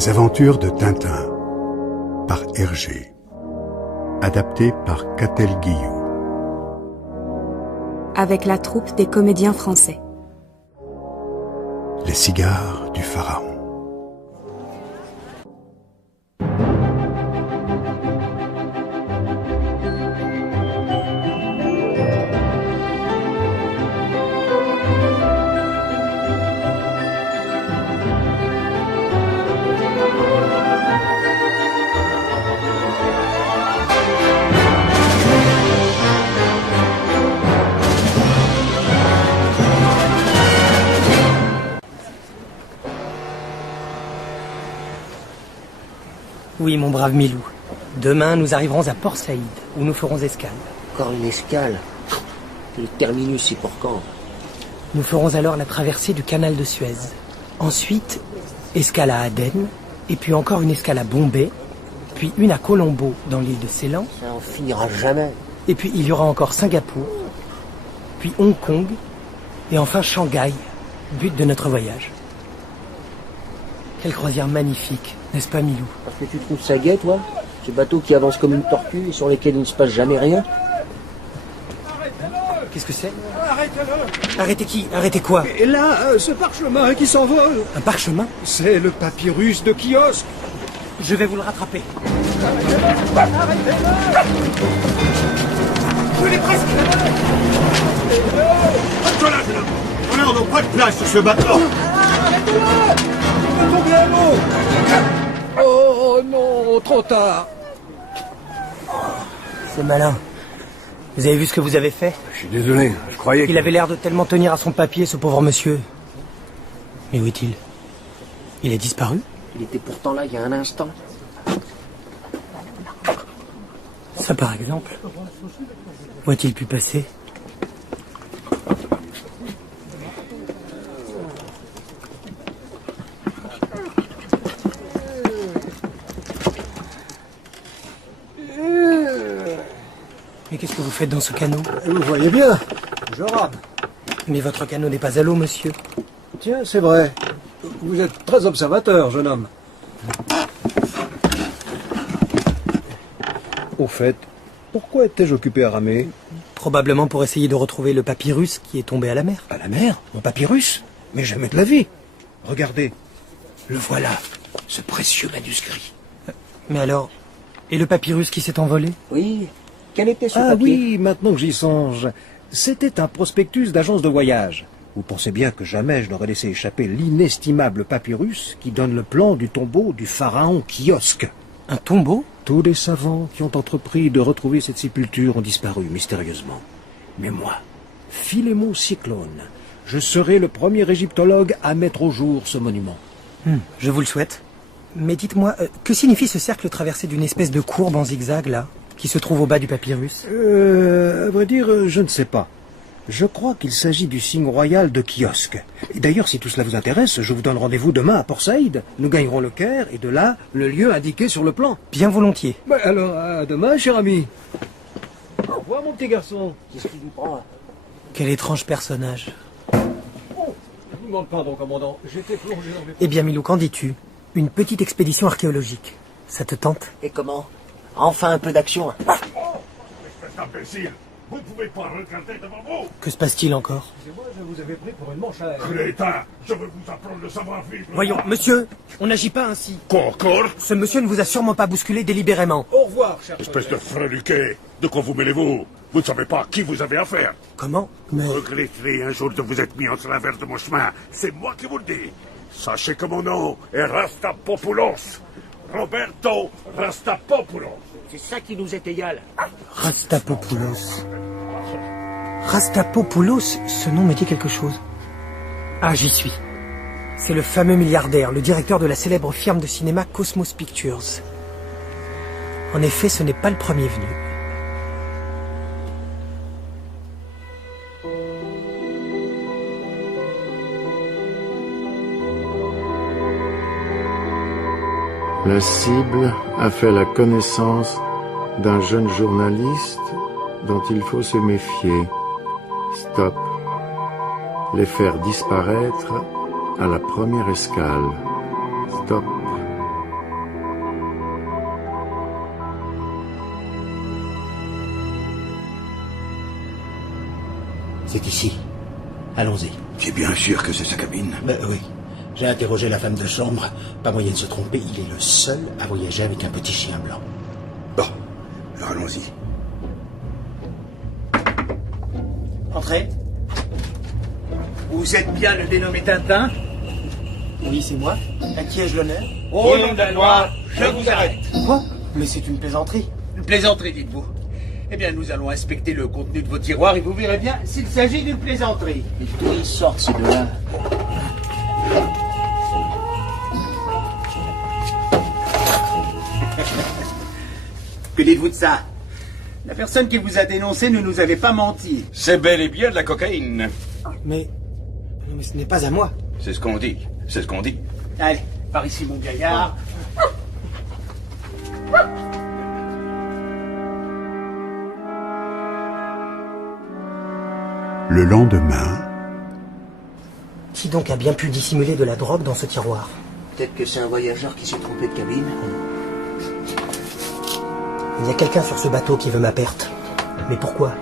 Les aventures de Tintin par Hergé. Adapté par Catel Guillou. Avec la troupe des comédiens français. Les cigares du pharaon. Oui, mon brave Milou. Demain, nous arriverons à Port Saïd, où nous ferons escale. Encore une escale? Le terminus, c'est pour quand? Nous ferons alors la traversée du canal de Suez. Ensuite, escale à Aden, et puis encore une escale à Bombay, puis une à Colombo, dans l'île de Ceylan. Ça en finira jamais. Et puis il y aura encore Singapour, puis Hong Kong, et enfin Shanghai, but de notre voyage. Quelle croisière magnifique, n'est-ce pas, Milou? Parce que tu trouves ça gai, toi? Ce bateau qui avance comme une tortue et sur lequel il ne se passe jamais rien? Qu'est-ce que c'est? Arrêtez-le! Arrêtez qui? Arrêtez quoi? Et là, ce parchemin qui s'envole, Un parchemin? c'est le papyrus de Kiosque. Je vais vous le rattraper. Je l'ai presque! Toi là, on n'a pas de place sur ce bateau! Il va tomber à l'eau! Oh non, trop tard! C'est malin. Vous avez vu ce que vous avez fait? Je suis désolé, je croyais Il avait l'air de tellement tenir à son papier, ce pauvre monsieur. Mais où est-il? Il a disparu? Il était pourtant là il y a un instant. Ça, par exemple. Où a-t-il pu passer? Mais qu'est-ce que vous faites dans ce canot? Vous voyez bien, je rame. Mais votre canot n'est pas à l'eau, monsieur. Tiens, c'est vrai. Vous êtes très observateur, jeune homme. Au fait, pourquoi étais-je occupé à ramer? Probablement pour essayer de retrouver le papyrus qui est tombé à la mer. À la mer? Mon papyrus? Mais jamais de la vie. Regardez, Le voilà. ce précieux manuscrit. Mais alors, et le papyrus qui s'est envolé? Oui. Quel était ce Ah papier? oui, maintenant que j'y songe. C'était un prospectus d'agence de voyage. Vous pensez bien que jamais je n'aurais laissé échapper l'inestimable papyrus qui donne le plan du tombeau du pharaon Kiosque. Un tombeau? Tous les savants qui ont entrepris de retrouver cette sépulture ont disparu mystérieusement. Mais moi, Philémon Cyclone, je serai le premier égyptologue à mettre au jour ce monument. Je vous le souhaite. Mais dites-moi, que signifie ce cercle traversé d'une espèce de courbe en zigzag, là, qui se trouve au bas du papyrus? À vrai dire, je ne sais pas. Je crois qu'il s'agit du signe royal de Kiosque. Et d'ailleurs, si tout cela vous intéresse, je vous donne rendez-vous demain à Port Saïd. Nous gagnerons le Caire et de là, le lieu indiqué sur le plan. Bien volontier. Alors, à demain, cher ami. Au revoir, mon petit garçon. Qu'est-ce qui lui prend? Quel étrange personnage. Je vous demande pardon, commandant. J'étais plongé dans les... Eh bien, Milou, qu'en dis-tu? Une petite expédition archéologique. Ça te tente? Et comment? Enfin un peu d'action. Espèce d'imbécile! Vous ne pouvez pas regarder devant vous! Que se passe-t-il encore? Moi, je vous avais pris pour une manchère. Crétin! Je veux vous apprendre le savoir-vivre! Voyons, monsieur, on n'agit pas ainsi. Quoi encore? Ce monsieur ne vous a sûrement pas bousculé délibérément. Au revoir, cher Espèce de freluquet! De quoi vous mêlez-vous? Vous ne savez pas à qui vous avez affaire! Comment? Mais... Regretterez un jour de vous être mis en travers de mon chemin. C'est moi qui vous le dis. Sachez que mon nom est Rastapopoulos. Roberto Rastapopoulos. C'est ça qui nous est égal. Rastapopoulos. Rastapopoulos, ce nom me dit quelque chose. Ah, j'y suis. C'est le fameux milliardaire, le directeur de la célèbre firme de cinéma Cosmos Pictures. En effet, ce n'est pas le premier venu. La cible a fait la connaissance d'un jeune journaliste dont il faut se méfier. Stop. Les faire disparaître à la première escale. Stop. C'est ici. Allons-y. Tu es bien sûr que c'est sa cabine? Oui. J'ai interrogé la femme de chambre. Pas moyen de se tromper, il est le seul à voyager avec un petit chien blanc. Bon, alors allons-y. Entrez. Vous êtes bien le dénommé Tintin? Oui, c'est moi. À qui ai-je l'honneur? Au nom de la loi, je vous arrête. Quoi? Mais c'est une plaisanterie. Une plaisanterie, dites-vous? Eh bien, nous allons inspecter le contenu de vos tiroirs et vous verrez bien s'il s'agit d'une plaisanterie. Mais d'où ils sortent ces deux-là? Que dites-vous de ça? La personne qui vous a dénoncé ne nous avait pas menti. C'est bel et bien de la cocaïne. Mais ce n'est pas à moi. C'est ce qu'on dit. C'est ce qu'on dit. Allez, par ici, mon gaillard. Le lendemain, Qui donc a bien pu dissimuler de la drogue dans ce tiroir? Peut-être que c'est un voyageur qui s'est trompé de cabine. Il y a quelqu'un sur ce bateau qui veut ma perte. Mais pourquoi?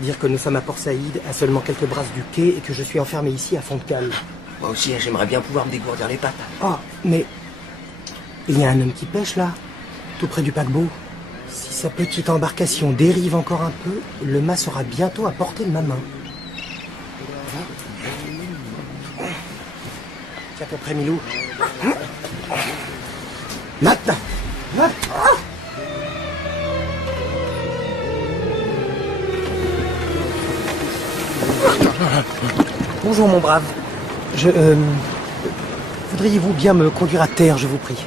Dire que nous sommes à Port Saïd, à seulement quelques brasses du quai, et que je suis enfermé ici à fond de cale. Moi aussi, j'aimerais bien pouvoir me dégourdir les pattes. Oh, mais il y a un homme qui pêche là, tout près du paquebot. Si sa petite embarcation dérive encore un peu, le mât sera bientôt à portée de ma main. Tiens, t'es prêt, Milou? Maintenant! Bonjour, mon brave. Voudriez-vous bien me conduire à terre, je vous prie?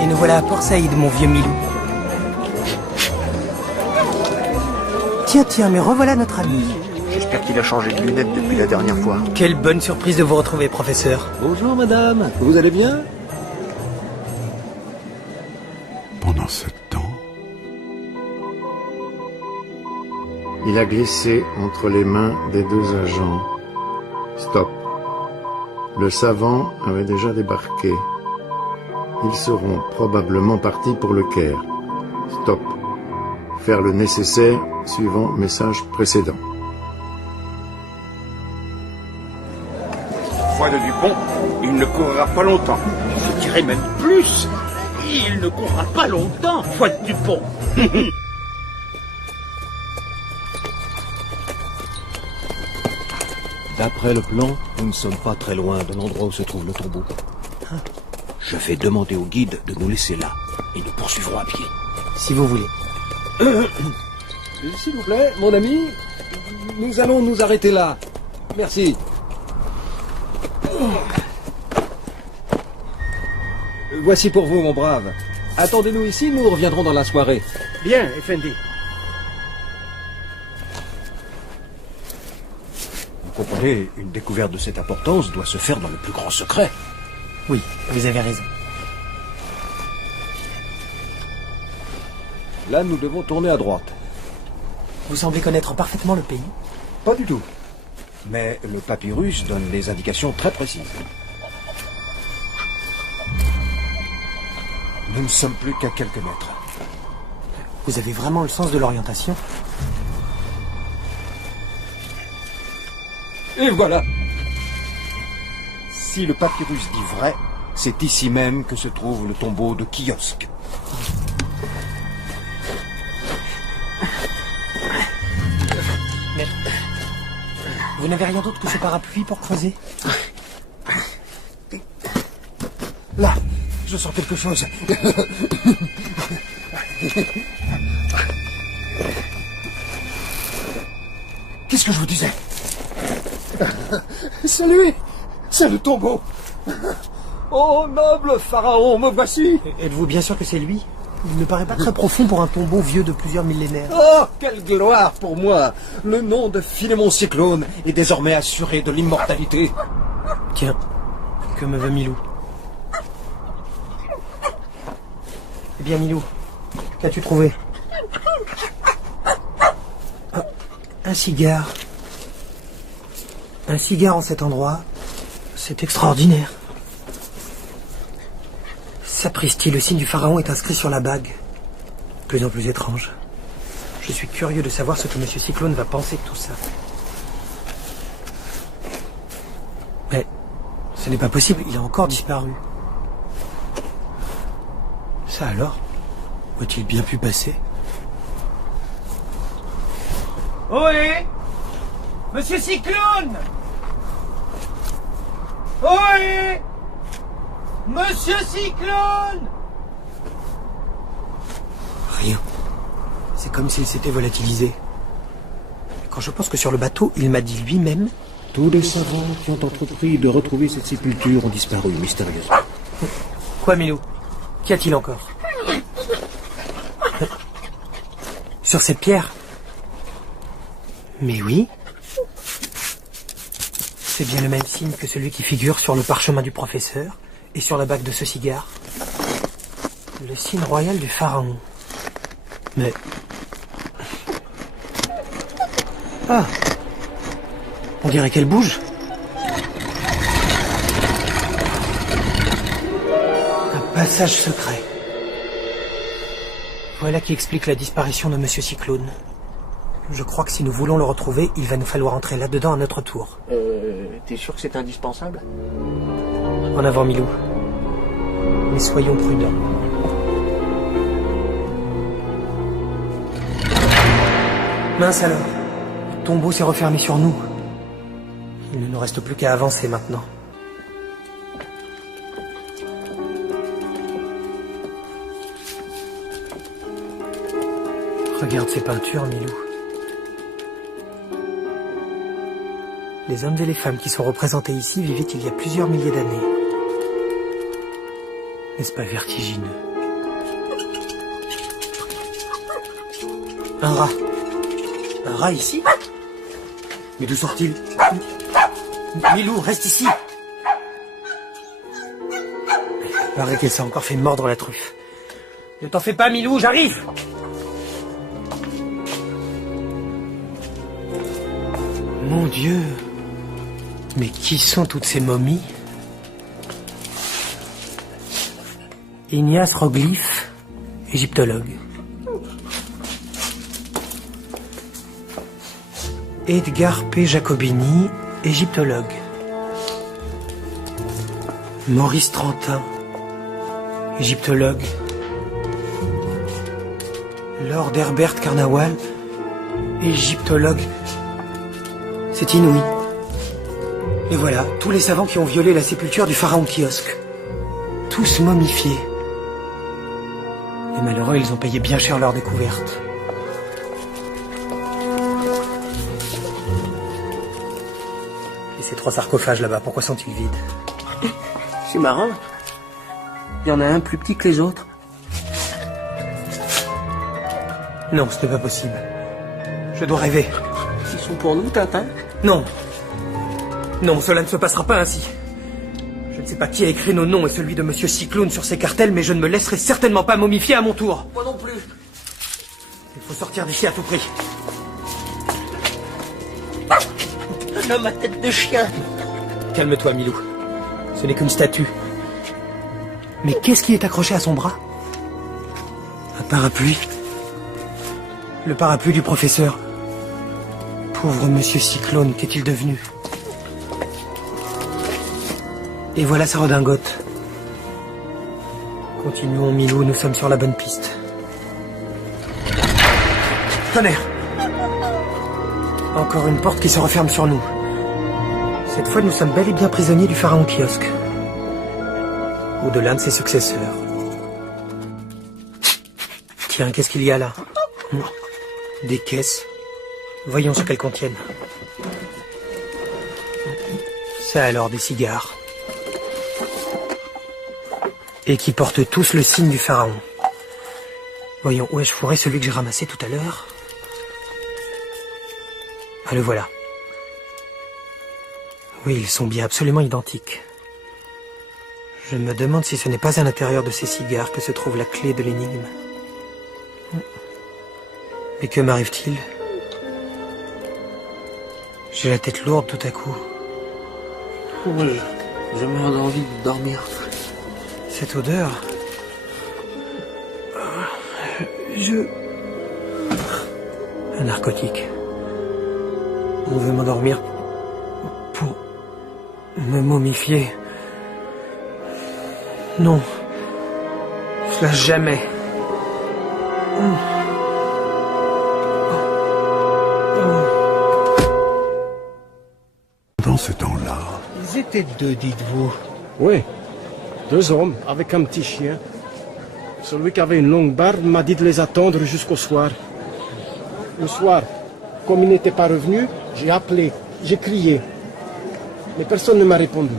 Et nous voilà à Port Saïd, mon vieux Milou. Tiens, mais revoilà notre ami. J'espère qu'il a changé de lunettes depuis la dernière fois. Quelle bonne surprise de vous retrouver, professeur. Bonjour, madame. Vous allez bien? pendant ce temps, il a glissé entre les mains des deux agents. Stop. Le savant avait déjà débarqué. Ils seront probablement partis pour le Caire. Stop. Faire le nécessaire suivant message précédent. Foi de Dupont, il ne courra pas longtemps. Je dirais même plus. Il ne courra pas longtemps, Foi de Dupont. D'après le plan, nous ne sommes pas très loin de l'endroit où se trouve le tombeau. Je vais demander au guide de nous laisser là, et nous poursuivrons à pied. Si vous voulez. S'il vous plaît, mon ami, nous allons nous arrêter là. Merci. Voici pour vous, mon brave. Attendez-nous ici, nous reviendrons dans la soirée. Bien, Effendi. Vous comprenez, une découverte de cette importance doit se faire dans le plus grand secret. Oui, vous avez raison. Là, nous devons tourner à droite. Vous semblez connaître parfaitement le pays. Pas du tout. Mais le papyrus donne des indications très précises. Nous ne sommes plus qu'à quelques mètres. Vous avez vraiment le sens de l'orientation? Et voilà. Si le papyrus dit vrai, c'est ici même que se trouve le tombeau de Kiosque. Mais vous n'avez rien d'autre que ce parapluie pour creuser? Là, je sens quelque chose. Qu'est-ce que je vous disais? C'est lui! C'est le tombeau! Oh, noble pharaon, me voici! Êtes-vous bien sûr que c'est lui? Il ne paraît pas très profond pour un tombeau vieux de plusieurs millénaires. Oh, quelle gloire pour moi! Le nom de Philémon Cyclone est désormais assuré de l'immortalité. Tiens, que me veut Milou? Eh bien, Milou, qu'as-tu trouvé? Un cigare. Un cigare en cet endroit, c'est extraordinaire. Sapristi, le signe du pharaon est inscrit sur la bague. Plus en plus étrange. Je suis curieux de savoir ce que M. Cyclone va penser de tout ça. Mais ce n'est pas possible, il a encore disparu. Ça alors? Où a-t-il bien pu passer? Ohé! Monsieur Cyclone! Ohé! Monsieur Cyclone! Rien. C'est comme s'il s'était volatilisé. Quand je pense que sur le bateau, il m'a dit lui-même... Tous les savants qui ont entrepris de retrouver cette sépulture ont disparu mystérieusement. Quoi, Milou? Qu'y a-t-il encore? Sur cette pierre? Mais oui. C'est bien le même signe que celui qui figure sur le parchemin du professeur et sur la bague de ce cigare. Le signe royal du pharaon. Mais... Ah! On dirait qu'elle bouge. Un passage secret. Voilà qui explique la disparition de Monsieur Cyclone. Je crois que si nous voulons le retrouver, il va nous falloir entrer là-dedans à notre tour. T'es sûr que c'est indispensable? En avant, Milou. Mais soyons prudents. Mince alors. Le tombeau s'est refermé sur nous. Il ne nous reste plus qu'à avancer maintenant. Regarde ces peintures, Milou. Les hommes et les femmes qui sont représentés ici vivaient il y a plusieurs milliers d'années. N'est-ce pas vertigineux? Un rat. Un rat ici? Mais d'où sort-il? Milou, reste ici! Il paraît qu'elle s'est encore fait mordre la truffe. Ne t'en fais pas, Milou, j'arrive! Mon Dieu! Mais qui sont toutes ces momies? Ignace Roglyphe, égyptologue. Edgar P. Jacobini, égyptologue. Maurice Trentin, égyptologue. Lord Herbert Carnawal, égyptologue. C'est inouï. Et voilà, tous les savants qui ont violé la sépulture du pharaon Kiosque. Tous momifiés. Les malheureux, ils ont payé bien cher leur découverte. Et ces 3 sarcophages là-bas, pourquoi sont-ils vides? C'est marrant. Il y en a un plus petit que les autres. Non, ce n'est pas possible. Je dois rêver. Ils sont pour nous, Tintin? Non. Non, cela ne se passera pas ainsi. Je ne sais pas qui a écrit nos noms et celui de Monsieur Cyclone sur ces cartels, mais je ne me laisserai certainement pas momifier à mon tour. Moi non plus. Il faut sortir d'ici à tout prix. Un homme à tête de chien. Calme-toi, Milou. Ce n'est qu'une statue. Mais qu'est-ce qui est accroché à son bras? Un parapluie. Le parapluie du professeur. Pauvre Monsieur Cyclone, qu'est-il devenu? Et voilà sa redingote. Continuons, Milou, nous sommes sur la bonne piste. Tonnerre! Encore une porte qui se referme sur nous. Cette fois, nous sommes bel et bien prisonniers du pharaon Kiosque. Ou de l'un de ses successeurs. Tiens, qu'est-ce qu'il y a là? Des caisses. Voyons ce qu'elles contiennent. Ça alors, des cigares. Et qui portent tous le signe du pharaon. Voyons, où ai-je fourré celui que j'ai ramassé tout à l'heure? Ah, le voilà. Oui, ils sont bien absolument identiques. Je me demande si ce n'est pas à l'intérieur de ces cigares que se trouve la clé de l'énigme. Mais que m'arrive-t-il? J'ai la tête lourde tout à coup. Moi, je meurs d'envie de dormir. Cette odeur... Un narcotique. On veut m'endormir pour me momifier. Non. Cela jamais. Dans ce temps-là, Ils étaient deux, dites-vous. Oui, 2 hommes avec un petit chien. Celui qui avait une longue barbe m'a dit de les attendre jusqu'au soir. Le soir, comme il n'était pas revenu, j'ai appelé, j'ai crié. Mais personne ne m'a répondu.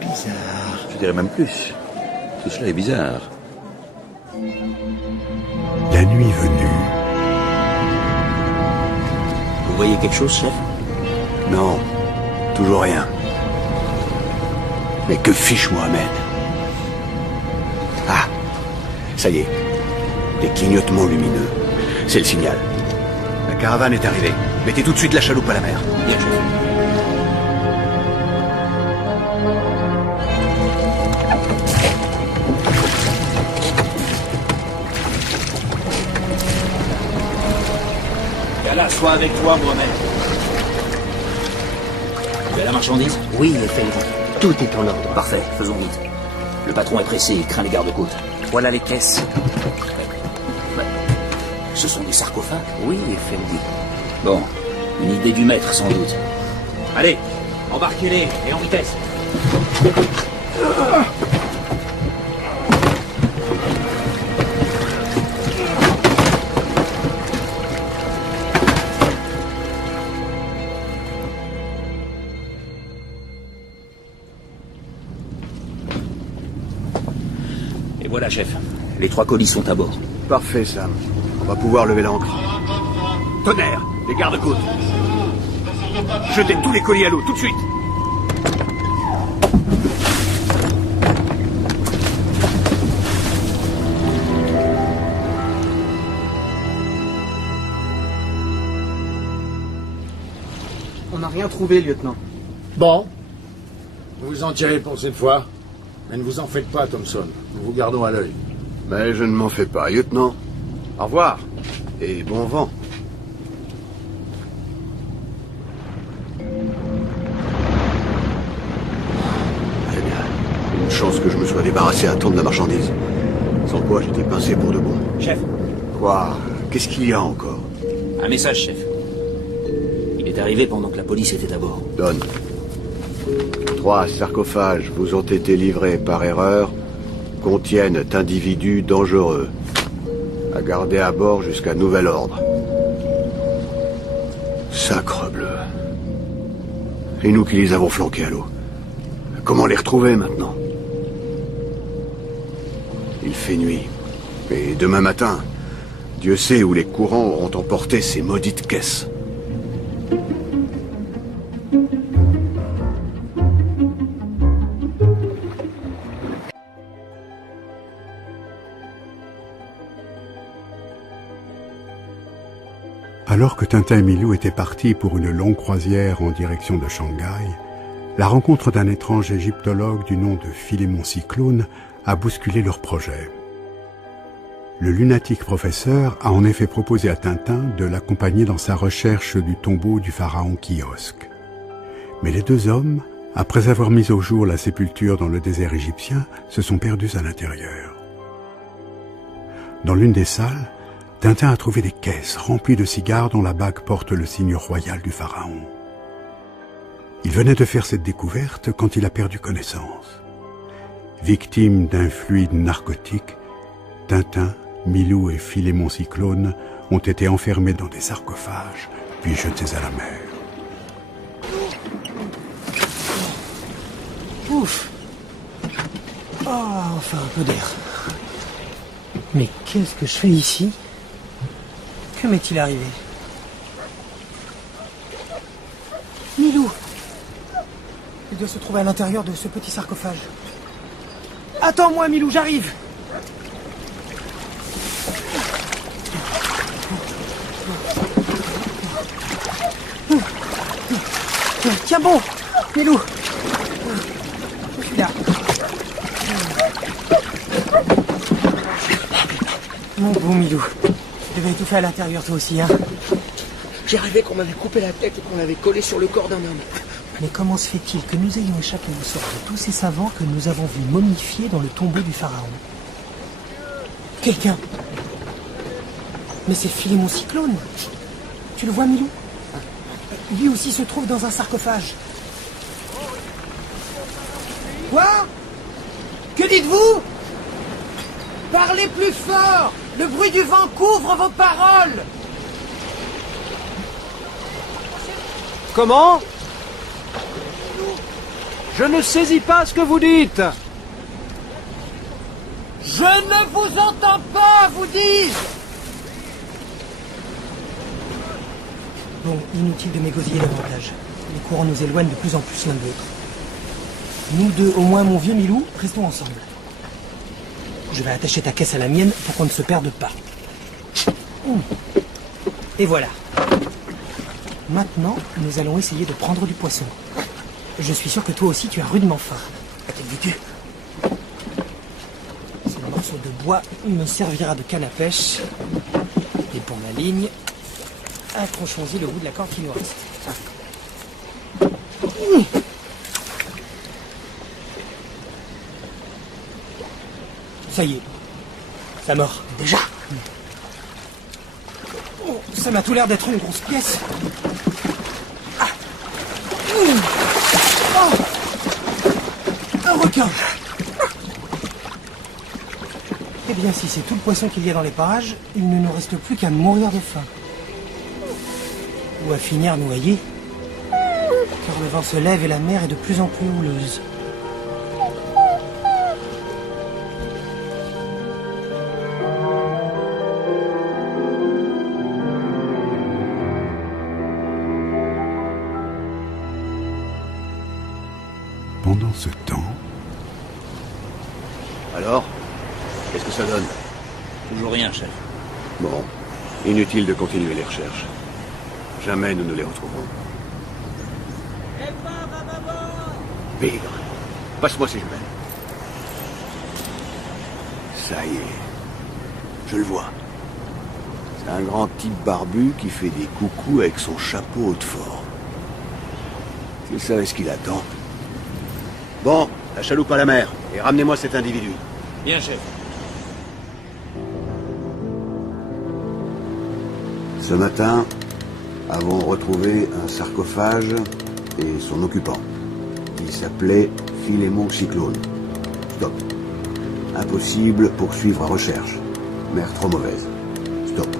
Bizarre. Je dirais même plus. Tout cela est bizarre. la nuit venue, Vous voyez quelque chose, chef? Non, toujours rien. Mais que fiche Mohamed? Ah, ça y est. Des clignotements lumineux. C'est le signal. La caravane est arrivée. Mettez tout de suite la chaloupe à la mer. Bien, chef. Là, sois avec toi, Mohamed. Tu as la marchandise? Oui, Effendi. Tout est en ordre. Parfait, faisons vite. Le patron est pressé, il craint les gardes-côtes. Voilà les caisses. Ce sont des sarcophages? Oui, Effendi. Bon, une idée du maître, sans doute. Allez, embarquez-les et en vitesse. Et voilà, chef. Les 3 colis sont à bord. Parfait, Sam. On va pouvoir lever l'ancre. Tonnerre, les gardes-côtes. Jetez tous les colis à l'eau, tout de suite. On n'a rien trouvé, lieutenant. Bon. Vous vous en tirez pour cette fois. Mais ne vous en faites pas, Thompson. Nous vous gardons à l'œil. Mais je ne m'en fais pas, lieutenant. Au revoir. Et bon vent. Eh bien, une chance que je me sois débarrassé à temps de la marchandise. Sans quoi j'étais pincé pour de bon. Chef. Quoi? Qu'est-ce qu'il y a encore? Un message, chef. Il est arrivé pendant que la police était à bord. Donne. 3 sarcophages vous ont été livrés par erreur, contiennent individus dangereux. À garder à bord jusqu'à nouvel ordre. Sacrebleu. Et nous qui les avons flanqués à l'eau. Comment les retrouver maintenant? Il fait nuit. Et demain matin, Dieu sait où les courants auront emporté ces maudites caisses. alors que Tintin et Milou étaient partis pour une longue croisière en direction de Shanghai, la rencontre d'un étrange égyptologue du nom de Philémon Cyclone a bousculé leur projet. Le lunatique professeur a en effet proposé à Tintin de l'accompagner dans sa recherche du tombeau du pharaon Kiosque. Mais les 2 hommes, après avoir mis au jour la sépulture dans le désert égyptien, se sont perdus à l'intérieur. Dans l'une des salles, Tintin a trouvé des caisses remplies de cigares dont la bague porte le signe royal du pharaon. Il venait de faire cette découverte quand il a perdu connaissance. Victime d'un fluide narcotique, Tintin, Milou et Philémon Cyclone ont été enfermés dans des sarcophages, puis jetés à la mer. Ouf. Oh, enfin un peu d'air. Mais qu'est-ce que je fais ici? Que m'est-il arrivé? Milou! Il doit se trouver à l'intérieur de ce petit sarcophage. Attends-moi, Milou, j'arrive! Tiens bon, Milou! Mon beau Milou, tu devais étouffer à l'intérieur toi aussi, hein. J'ai rêvé qu'on m'avait coupé la tête et qu'on l'avait collé sur le corps d'un homme. Mais comment se fait-il que nous ayons échappé au sort de tous ces savants que nous avons vus momifiés dans le tombeau du pharaon? Quelqu'un. Mais c'est Philémon Cyclone. Tu le vois, Milou? Lui aussi se trouve dans un sarcophage. Quoi? Que dites-vous? Parlez plus fort! Le bruit du vent couvre vos paroles! Comment? Je ne saisis pas ce que vous dites. Je ne vous entends pas, vous dis-je! Bon, inutile de m'égosiller davantage. Les courants nous éloignent de plus en plus l'un de l'autre. Nous deux, au moins mon vieux Milou, restons ensemble. Je vais attacher ta caisse à la mienne pour qu'on ne se perde pas. Et voilà. Maintenant, nous allons essayer de prendre du poisson. Je suis sûr que toi aussi tu as rudement faim. Qu'as-tu? Ce morceau de bois me servira de canne à pêche. Et pour la ligne, accrochons-y le bout de la corde qui nous reste. Ça y est. Ça mord. Déjà. Oh, ça m'a tout l'air d'être une grosse pièce. Ah. Oh. Un requin. Eh bien, si c'est tout le poisson qu'il y a dans les parages, il ne nous reste plus qu'à mourir de faim. Ou à finir noyé. Car le vent se lève et la mer est de plus en plus houleuse. Pendant ce temps... Alors, qu'est-ce que ça donne? Toujours rien, chef. Bon, inutile de continuer les recherches. Jamais nous ne les retrouverons. Bigre, passe-moi ces jumelles. Ça y est, je le vois. C'est un grand type barbu qui fait des coucous avec son chapeau haut de fort. S'il savait ce qu'il attend. Bon, la chaloupe à la mer, et ramenez-moi cet individu. Bien, chef. Ce matin, avons retrouvé un sarcophage et son occupant. Il s'appelait Philémon Cyclone. Stop. Impossible poursuivre recherche. Mer trop mauvaise. Stop.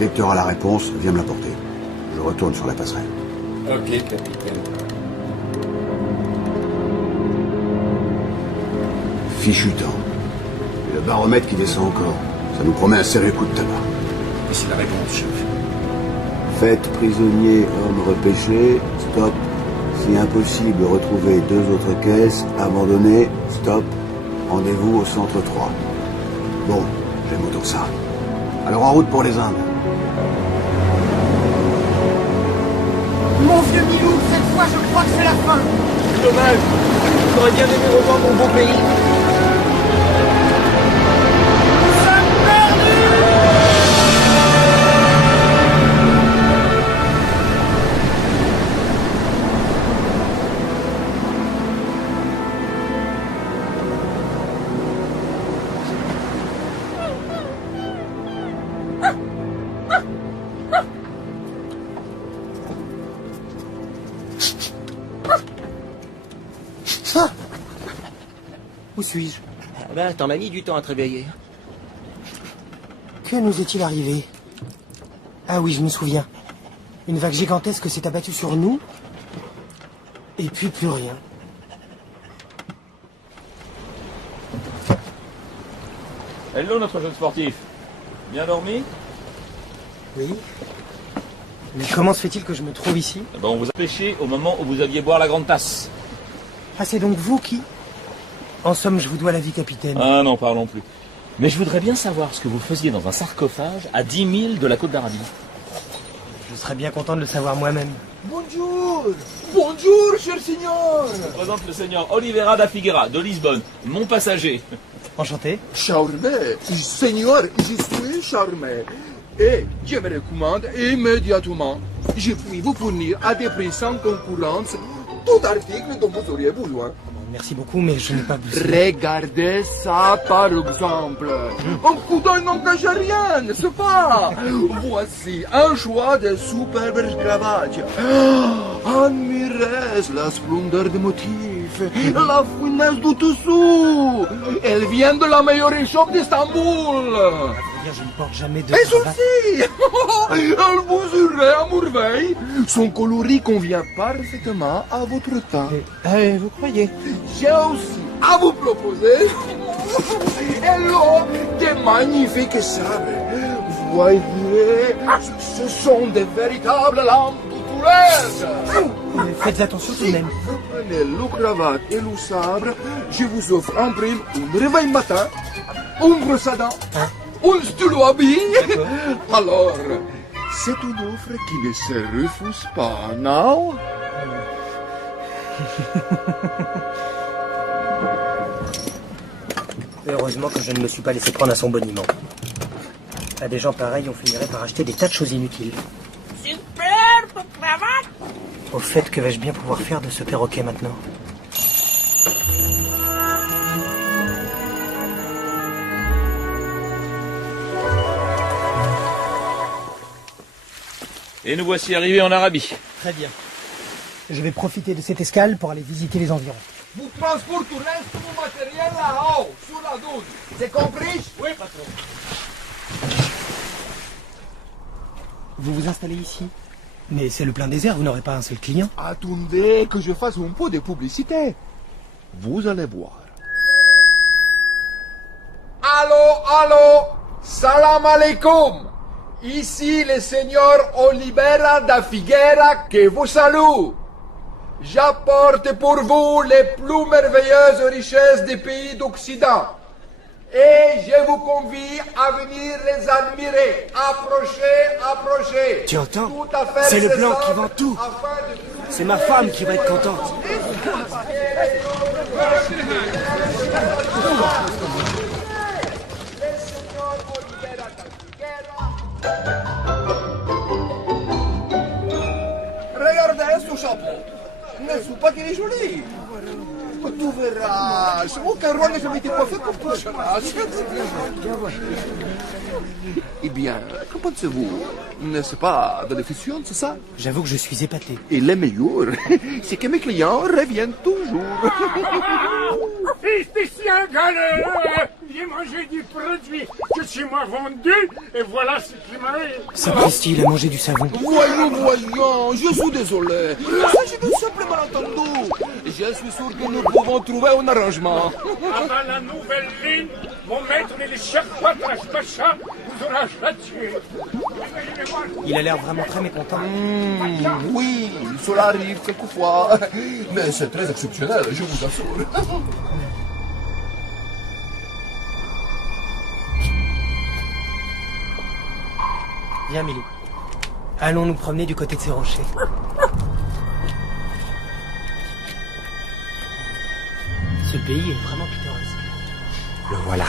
Dès que tu auras la réponse, viens me l'apporter. Je retourne sur la passerelle. Ok, capitaine. Fichu temps. Et le baromètre qui descend encore. Ça nous promet un sérieux coup de tabac. Et c'est la réponse, chef. Faites prisonnier homme repêché. Stop. Si impossible, retrouvez 2 autres caisses. Abandonnées. Stop. Rendez-vous au centre 3. Bon, j'aime autant ça. Alors en route pour les Indes. Mon vieux Milou, cette fois je crois que c'est la fin. Dommage. J'aurais bien aimé revoir mon beau pays. Où suis-je? Ben, t'en as mis du temps à te réveiller. Que nous est-il arrivé? Ah oui, je me souviens. Une vague gigantesque s'est abattue sur nous. Et puis plus rien. Hello, notre jeune sportif. Bien dormi? Oui. Mais comment se fait-il que je me trouve ici? Eh ben, on vous a pêché au moment où vous aviez boire la grande tasse. Ah, c'est donc vous qui... En somme, je vous dois la vie, capitaine. Ah non, parlons plus. Mais je voudrais bien savoir ce que vous faisiez dans un sarcophage à 10 000 de la côte d'Arabie. Je serais bien content de le savoir moi-même. Bonjour. Bonjour, cher signor. Je vous présente le seigneur Oliveira da Figueira, de Lisbonne, mon passager. Enchanté. Charmé, Seigneur, je suis charmé. Et je me recommande immédiatement. Je puis vous fournir à des prix sans concurrence tout article dont vous auriez besoin. Merci beaucoup, mais je n'ai pas besoin. Regardez ça par exemple. Un coup d'œil n'engage à rien, n'est-ce pas? Voici un choix de superbes cravates. Admirez la splendeur des motifs, la finesse du dessous. Elle vient de la meilleure échoppe d'Istanbul. Je ne porte jamais de Et cravate. ceci, elle vous irait à merveille. Son coloris convient parfaitement à votre teint. Vous croyez? J'ai aussi à vous proposer des magnifiques sabres. Voyez, ce sont des véritables lampes Faites attention tout de même. Vous prenez le cravate et le sabre, je vous offre en prime un réveil matin, une brosse à dents, un stylo à billes. Alors, c'est une offre qui ne se refuse pas, non? Heureusement que je ne me suis pas laissé prendre à son boniment. À des gens pareils, on finirait par acheter des tas de choses inutiles. Superbe cravate! Au fait, que vais-je bien pouvoir faire de ce perroquet maintenant? Et nous voici arrivés en Arabie. Très bien. Je vais profiter de cette escale pour aller visiter les environs. Vous transporterez tout mon matériel là-haut, sur la douche. C'est compris? Oui, patron. Vous vous installez ici? Mais c'est le plein désert, vous n'aurez pas un seul client. Attendez que je fasse un peu de publicité. Vous allez voir. Allô, salam alaikum. Ici le seigneur Olivera da Figueira que vous salue. J'apporte pour vous les plus merveilleuses richesses des pays d'Occident. Et je vous convie à venir les admirer. Approchez. Tu entends? Tout à fait C'est le blanc cessable qui vend tout. afin de- C'est ma femme qui va être contente. Regardez ce chapeau. N'est-ce pas qu'il est joli? Tu verras. Aucun roi ne s'avait été coiffé comme toi. Eh bien, qu'en pensez-vous? N'est-ce pas de l'efficience, c'est ça? J'avoue que je suis épaté. Et le meilleur, c'est que mes clients reviennent toujours. Fils de galère, j'ai mangé du produit que tu m'as vendu et voilà ce qui m'arrive. Sapristi, il a mangé du savon. Voyons, je suis désolé. Il s'agit d'un simple malentendu. Je suis sûr que nous pouvons trouver un arrangement. Avant la nouvelle ligne, mon maître et le chef Patrache Pacha vous aura là-dessus. Il a l'air vraiment très mécontent. Oui, cela arrive quelquefois. Mais c'est très exceptionnel, je vous assure. Viens, Milou. Allons nous promener du côté de ces rochers. Ce pays est vraiment pittoresque. Le voilà.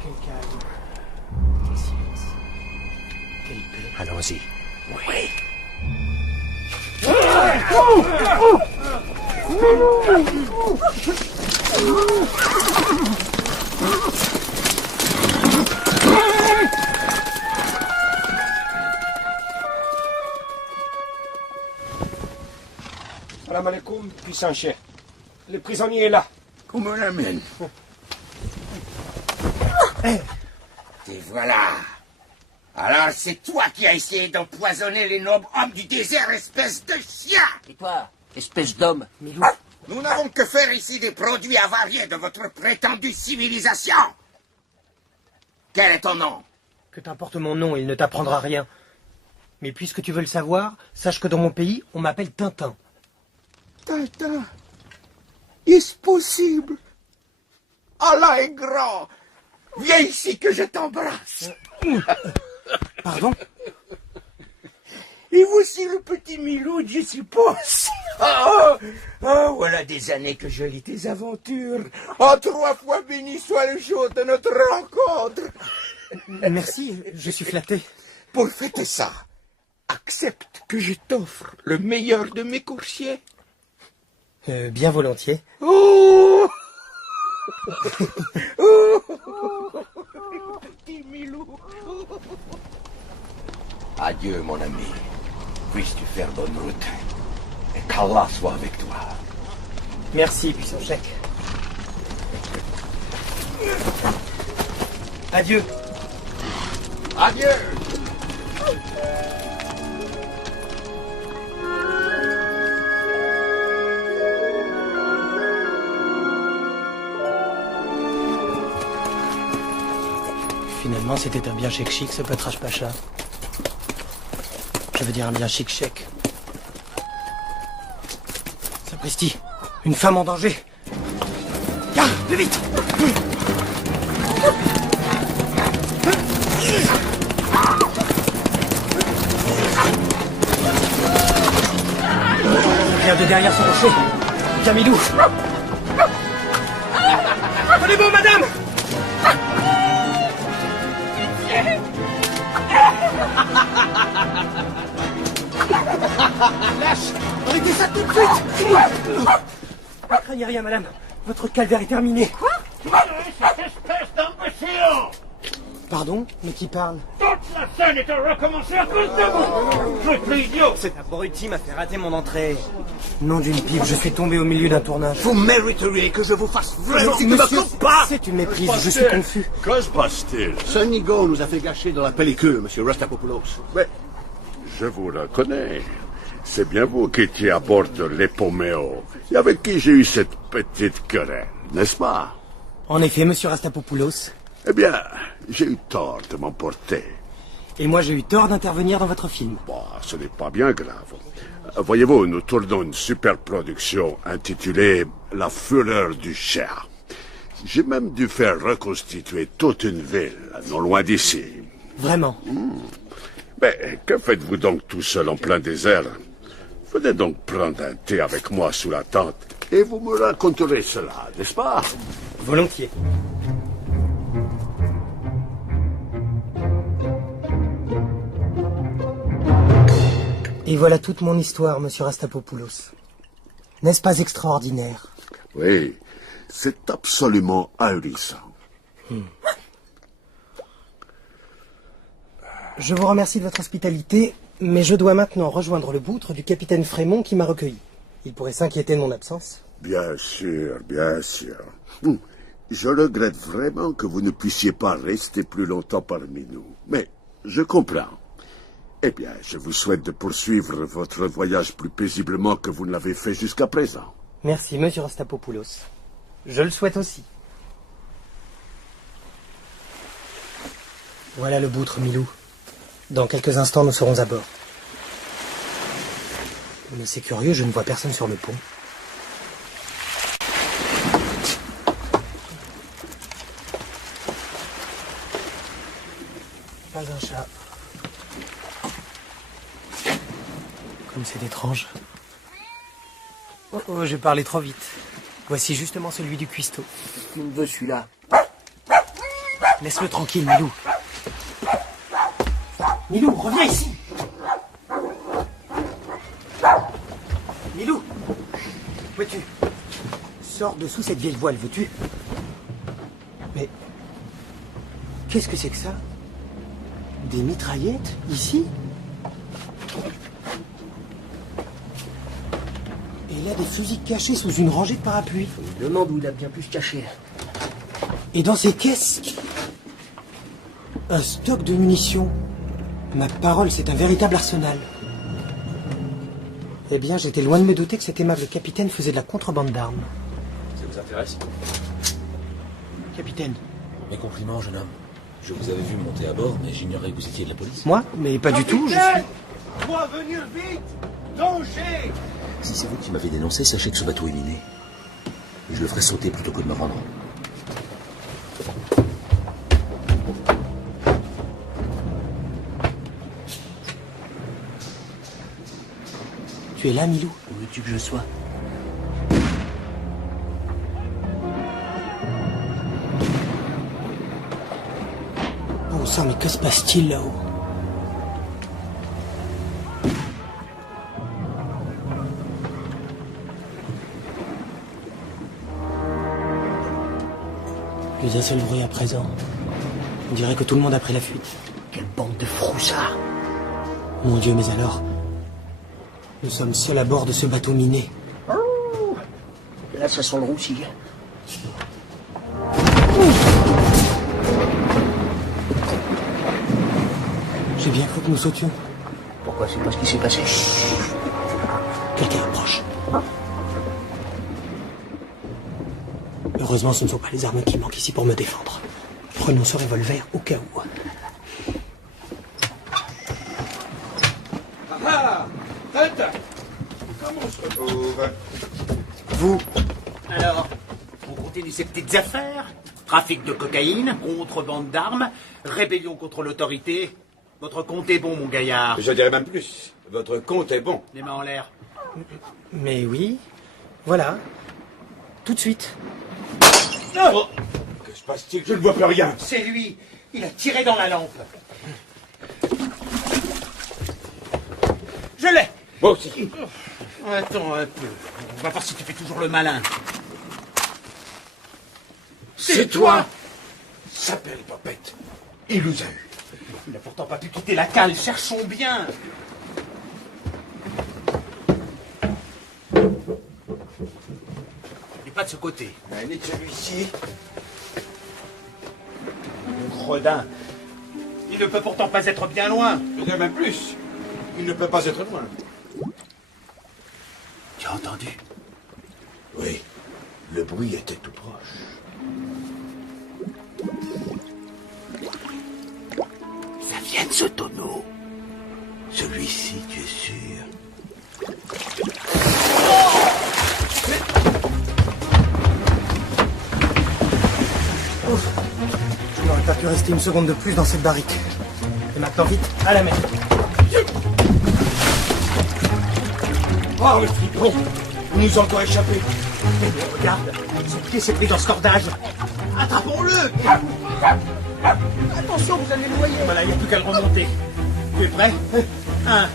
Quel calme. Quel silence. Quelle paix. Allons-y. Oui. Salam alaikum, puissant chef. Le prisonnier est là. Qu'on me l'amène. Et voilà. Alors c'est toi qui as essayé d'empoisonner les nobles hommes du désert, espèce de chien. Et toi, espèce d'homme? Milou. Nous n'avons que faire ici des produits avariés de votre prétendue civilisation. Quel est ton nom? Que t'importe mon nom, il ne t'apprendra rien. Mais puisque tu veux le savoir, sache que dans mon pays, on m'appelle Tintin. Tintin, est-ce possible? Allah est grand. Viens ici que je t'embrasse. Pardon? Et voici le petit Milou de je suppose. Oh, voilà des années que je lis tes aventures. Oh, 3 fois béni soit le jour de notre rencontre. Merci, je suis flatté. Pour fêter ça, accepte que je t'offre le meilleur de mes coursiers. Bien volontiers. Oh, oh, petit Milou. Adieu, mon ami. Puisses-tu faire bonne route. Et qu'Allah soit avec toi. Merci, puissant chèque. Adieu. Adieu. Finalement, c'était un bien chic ce Petrach Pacha. Je veux dire un bien chic. Sapristi, une femme en danger. Viens, plus vite. Viens de derrière ce rocher. Viens, Milou. Prenez bon, madame. Lâche! Arrêtez ça tout de suite! Ne craignez rien, madame. Votre calvaire est terminé. Quoi? Cette espèce d'imbécile! Pardon? Mais qui parle? Toute la scène est à recommencer à cause de vous! Je suis idiot! Cet abruti m'a fait rater mon entrée. Nom d'une pipe, je suis tombé au milieu d'un tournage. Vous mériteriez que je vous fasse vraiment Monsieur, c'est une méprise, je suis confus. Que se passe-t-il? Sonigo nous a fait gâcher dans la pellicule, monsieur Rastapopoulos. Mais je vous reconnais. C'est bien vous qui étiez à bord de l'Epomeo et avec qui j'ai eu cette petite querelle, n'est-ce pas? En effet, monsieur Rastapopoulos. Eh bien, j'ai eu tort de m'emporter. Et moi, j'ai eu tort d'intervenir dans votre film. Bon, ce n'est pas bien grave. Voyez-vous, nous tournons une super production intitulée La Fureur du Cher. J'ai même dû faire reconstituer toute une ville, non loin d'ici. Vraiment? Mais que faites-vous donc tout seul en plein désert? Venez donc prendre un thé avec moi sous la tente et vous me raconterez cela, n'est-ce pas? Volontiers. Et voilà toute mon histoire, monsieur Rastapopoulos. N'est-ce pas extraordinaire? Oui, c'est absolument ahurissant. Je vous remercie de votre hospitalité, mais je dois maintenant rejoindre le boutre du capitaine Frémont qui m'a recueilli. Il pourrait s'inquiéter de mon absence. Bien sûr, bien sûr. Je regrette vraiment que vous ne puissiez pas rester plus longtemps parmi nous. Mais je comprends. Eh bien, je vous souhaite de poursuivre votre voyage plus paisiblement que vous ne l'avez fait jusqu'à présent. Merci, monsieur Rastapopoulos. Je le souhaite aussi. Voilà le boutre, Milou. Dans quelques instants, nous serons à bord. Mais c'est curieux, je ne vois personne sur le pont. Pas un chat. Comme c'est étrange. Oh, j'ai parlé trop vite. Voici justement celui du cuistot. Tu me veux celui-là? Laisse-le tranquille, Milou. Milou, reviens ici. Milou, où es-tu? Sors de sous cette vieille voile, veux-tu? Mais qu'est-ce que c'est que ça? Des mitraillettes, ici? Et là, des fusils cachés sous une rangée de parapluies. Je me demande où il a bien pu se cacher. Et dans ces caisses, un stock de munitions. Ma parole, c'est un véritable arsenal. Eh bien, j'étais loin de me douter que cet aimable capitaine faisait de la contrebande d'armes. Ça vous intéresse? Capitaine. Mes compliments, jeune homme. Je vous avais vu monter à bord, mais j'ignorais que vous étiez de la police. Moi? Mais pas du tout, je suis... Dois venir vite! Danger! Si c'est vous qui m'avez dénoncé, sachez que ce bateau est miné. Et je le ferai sauter plutôt que de me rendre. Tu es là, Milou? Où veux-tu que je sois? Bon sang, mais que se passe-t-il là-haut? Plus un seul bruit à présent. On dirait que tout le monde a pris la fuite. Quelle bande de froussards! Mon Dieu, mais alors... Nous sommes seuls à bord de ce bateau miné. Oh, là, ça sent le roussi. J'ai bien cru que nous sautions. Pourquoi? C'est pas ce qui s'est passé. Quelqu'un approche. Heureusement, ce ne sont pas les armes qui manquent ici pour me défendre. Prenons ce revolver au cas où. Ah, Tête, comment on se retrouve? Vous, alors, on continue ces petites affaires? Trafic de cocaïne, contrebande d'armes, rébellion contre l'autorité. Votre compte est bon, mon gaillard. Je dirais même plus. Votre compte est bon. Les mains en l'air. Mais oui, voilà. Tout de suite. Oh, que se passe-t-il? Je ne vois plus rien. C'est lui. Il a tiré dans la lampe. Je l'ai. Moi aussi. Attends un peu. On va voir si tu fais toujours le malin. C'est toi? S'appelle Popette. Il nous a eu. Il n'a pourtant pas pu quitter la cale. Cherchons bien. Et pas de ce côté. Ni de celui-ci. Le gredin. Il ne peut pourtant pas être bien loin. Je dirais même plus. Il ne peut pas être loin. Tu as entendu? Oui. Le bruit était tout proche. Ça vient de ce tonneau. Celui-ci, tu es sûr? Ouf. Je n'aurais pas pu rester une seconde de plus dans cette barrique. Et maintenant, vite, à la mer. Oh, le fripon! Il nous en doit échapper. Mais regarde, son pied s'est pris dans ce cordage. Attrapons-le! Attention, vous allez le noyer. Voilà, il n'y a plus qu'à le remonter. Tu es prêt? 1,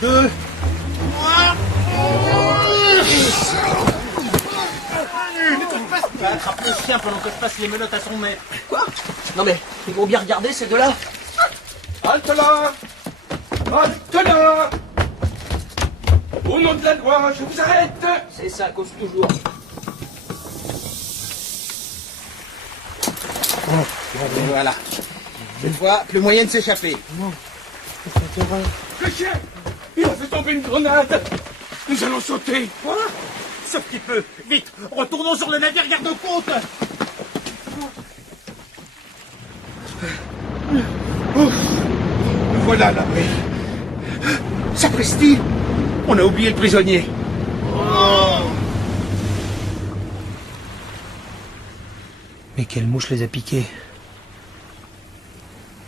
2, 3... Attrape le chien pendant que je passe les menottes à son maître. Quoi? Non mais, ils vont bien regarder ces deux-là. Halte là! Halte là! Au nom de la loi, je vous arrête! C'est ça, cause toujours. Voilà. Cette fois, le moyen de s'échapper. Le chien! Il a fait tomber une grenade! Nous allons sauter! Quoi? Ce petit peu! Vite! Retournons sur le navire garde-côte! Ouf! Voilà l'abri! Sapristi! On a oublié le prisonnier! Mais quelle mouche les a piqués?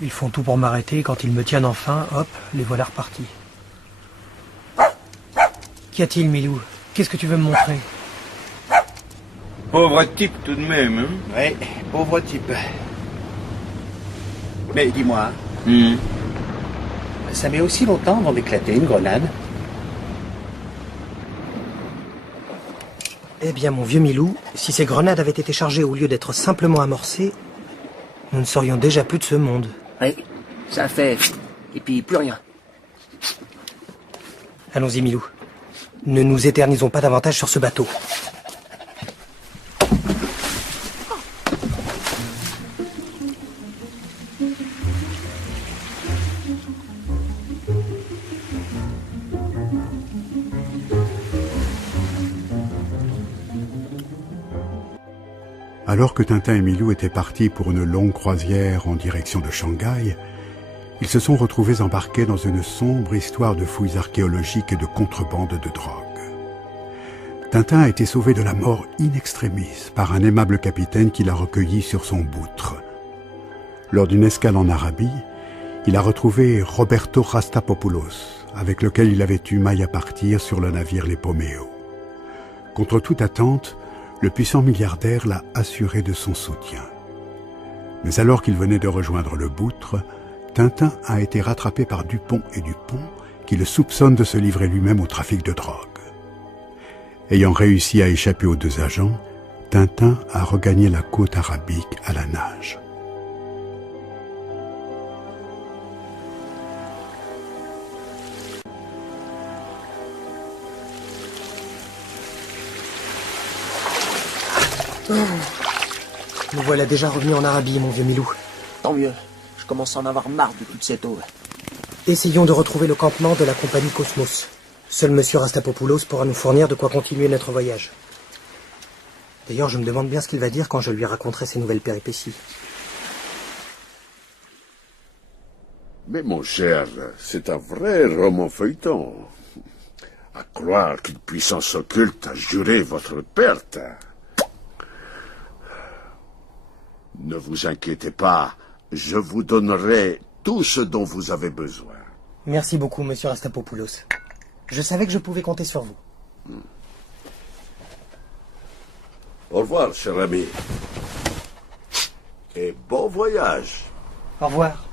Ils font tout pour m'arrêter et quand ils me tiennent enfin, hop, les voilà repartis. Qu'y a-t-il, Milou? Qu'est-ce que tu veux me montrer? Pauvre type tout de même, hein? Ouais, pauvre type. Mais dis-moi, ça met aussi longtemps avant d'éclater une grenade? Eh bien, mon vieux Milou, si ces grenades avaient été chargées au lieu d'être simplement amorcées, nous ne serions déjà plus de ce monde. Oui, ça a fait... Et puis plus rien. Allons-y, Milou. Ne nous éternisons pas davantage sur ce bateau. Alors que Tintin et Milou étaient partis pour une longue croisière en direction de Shanghai, ils se sont retrouvés embarqués dans une sombre histoire de fouilles archéologiques et de contrebande de drogue. Tintin a été sauvé de la mort in extremis par un aimable capitaine qui l'a recueilli sur son boutre. Lors d'une escale en Arabie, il a retrouvé Roberto Rastapopoulos, avec lequel il avait eu maille à partir sur le navire l'Epomeo. Contre toute attente, le puissant milliardaire l'a assuré de son soutien. Mais alors qu'il venait de rejoindre le Boutre, Tintin a été rattrapé par Dupont et Dupont, qui le soupçonnent de se livrer lui-même au trafic de drogue. Ayant réussi à échapper aux 2 agents, Tintin a regagné la côte arabique à la nage. Nous voilà déjà revenus en Arabie, mon vieux Milou. Tant mieux. Je commence à en avoir marre de toute cette eau. Essayons de retrouver le campement de la compagnie Cosmos. Seul monsieur Rastapopoulos pourra nous fournir de quoi continuer notre voyage. D'ailleurs, je me demande bien ce qu'il va dire quand je lui raconterai ces nouvelles péripéties. Mais mon cher, c'est un vrai roman feuilleton. À croire qu'une puissance occulte a juré votre perte. Ne vous inquiétez pas, je vous donnerai tout ce dont vous avez besoin. Merci beaucoup, monsieur Rastapopoulos. Je savais que je pouvais compter sur vous. Au revoir, cher ami. Et bon voyage. Au revoir.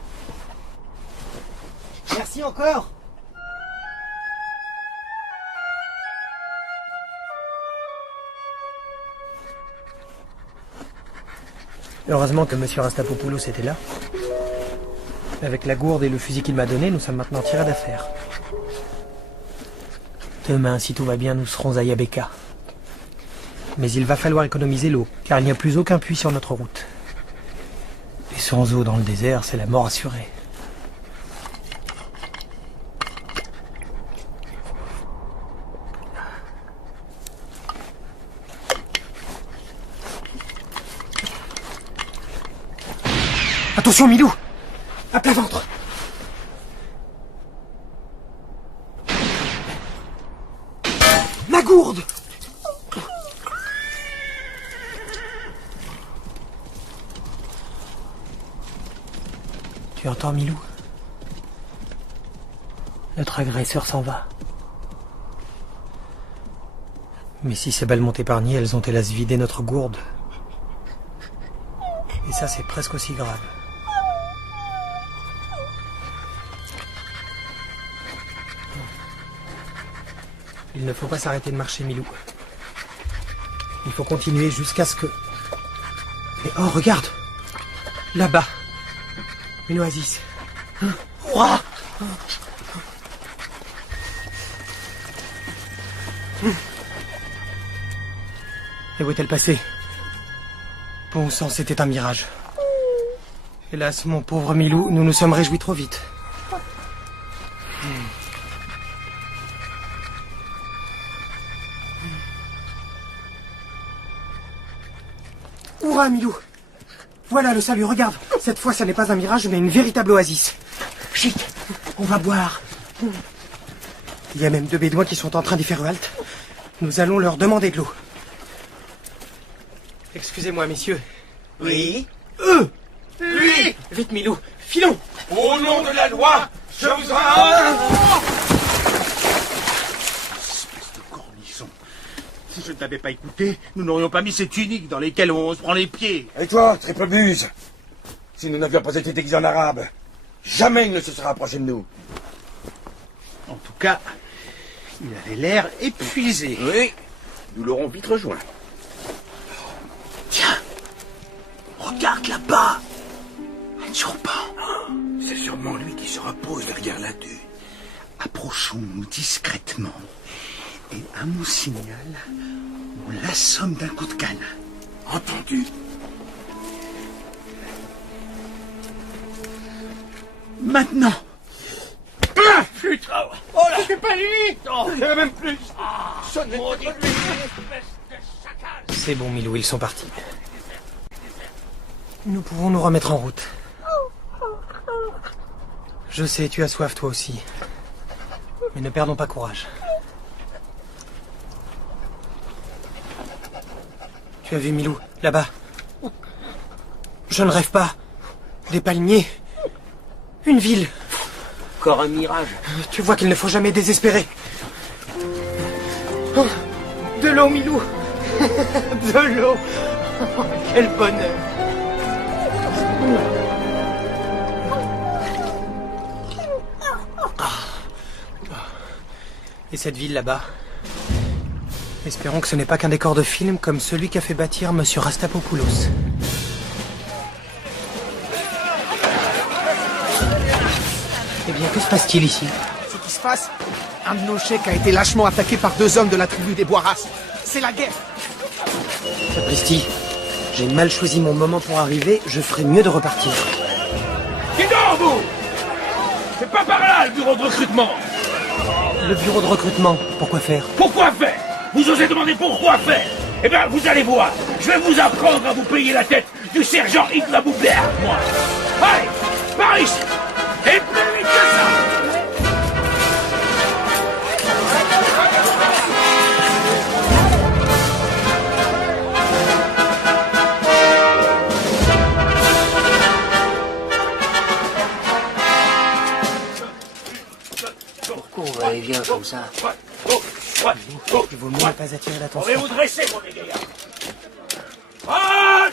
Merci encore. Heureusement que monsieur Rastapopoulos était là. Avec la gourde et le fusil qu'il m'a donné, nous sommes maintenant tirés d'affaire. Demain, si tout va bien, nous serons à Yabeka. Mais il va falloir économiser l'eau, car il n'y a plus aucun puits sur notre route. Et sans eau dans le désert, c'est la mort assurée. Attention, Milou! À plat ventre! Ma gourde! Tu entends, Milou? Notre agresseur s'en va. Mais si ces balles m'ont épargné, elles ont hélas vidé notre gourde. Et ça, c'est presque aussi grave. Il ne faut pas s'arrêter de marcher, Milou. Il faut continuer jusqu'à ce que... Mais oh, regarde! Là-bas! Une oasis. Ouah! Et où est-elle passée? Bon sang, c'était un mirage. Hélas, mon pauvre Milou, nous nous sommes réjouis trop vite. Hurrah, Milou! Voilà le salut, regarde! Cette fois, ça n'est pas un mirage, mais une véritable oasis. Chic! On va boire. Il y a même 2 bédouins qui sont en train d'y faire halte. Nous allons leur demander de l'eau. Excusez-moi, messieurs. Oui? Eux! Lui! Vite, Milou, filons! Au nom de la loi, je vous en... Si je ne t'avais pas écouté, nous n'aurions pas mis ces tuniques dans lesquelles on se prend les pieds. Et toi, triple buse? Si nous n'avions pas été déguisés en arabe, jamais il ne se sera approché de nous. En tout cas, il avait l'air épuisé. Oui, nous l'aurons vite rejoint. Tiens, regarde là-bas. Un turban. C'est sûrement lui qui se repose derrière la dune. Approchons-nous discrètement. Et à mon signal, on l'assomme d'un coup de canne. Entendu. Maintenant. Ah, putain. Oh là, c'est pas lui. Non, il y en a même plus. Ce n'est pas lui. C'est bon, Milou, ils sont partis. Nous pouvons nous remettre en route. Je sais, tu as soif toi aussi. Mais ne perdons pas courage. Tu as vu Milou, là-bas? Je ne rêve pas. Des palmiers. Une ville. encore un mirage. Tu vois qu'il ne faut jamais désespérer. Oh, de l'eau, Milou. De l'eau. Oh, quel bonheur. Et cette ville là-bas? Espérons que ce n'est pas qu'un décor de film comme celui qu'a fait bâtir Monsieur Rastapopoulos. Eh bien, que se passe-t-il ici? Ce qui se passe, un de nos cheikhs a été lâchement attaqué par 2 hommes de la tribu des Boiras. C'est la guerre. Sapristi, j'ai mal choisi mon moment pour arriver, je ferais mieux de repartir. Dis donc, vous! C'est pas par là, le bureau de recrutement! Le bureau de recrutement, pourquoi faire? Pourquoi faire? Vous osez demander pourquoi faire? Eh bien, vous allez voir, je vais vous apprendre à vous payer la tête du sergent Ibn Boubert, moi. Allez, par ici! Et plus vite que ça! Pourquoi on va et vient comme ça? Il vaut mieux ne pas attirer l'attention. On va vous dresser, mon gaillard. Ah,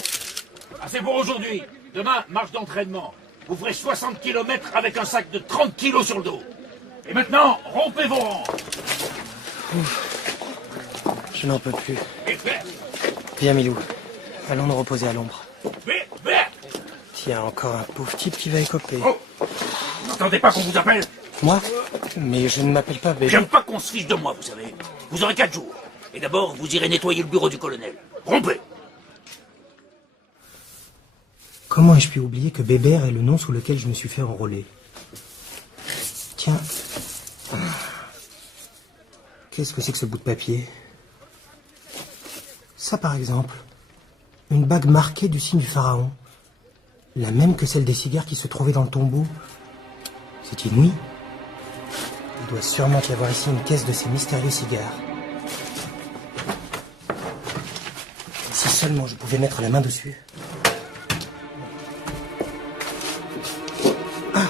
c'est pour aujourd'hui. Demain, marche d'entraînement. Vous ferez 60 km avec un sac de 30 kilos sur le dos. Et maintenant, rompez vos rangs. Je n'en peux plus. Viens, Milou. Allons nous reposer à l'ombre. Tiens, encore un pauvre type qui va écoper. Oh. Vous n'entendez pas qu'on vous appelle? Moi? Mais je ne m'appelle pas Bébé. J'aime pas qu'on se fiche de moi, vous savez. Vous aurez 4 jours. Et d'abord, vous irez nettoyer le bureau du colonel. Rompez. Comment ai-je pu oublier que Bébert est le nom sous lequel je me suis fait enrôler? Tiens. Qu'est-ce que c'est que ce bout de papier? Ça, par exemple. Une bague marquée du signe du pharaon. La même que celle des cigares qui se trouvaient dans le tombeau. C'est inouï. Il doit sûrement y avoir ici une caisse de ces mystérieux cigares. Si seulement je pouvais mettre la main dessus. Ah,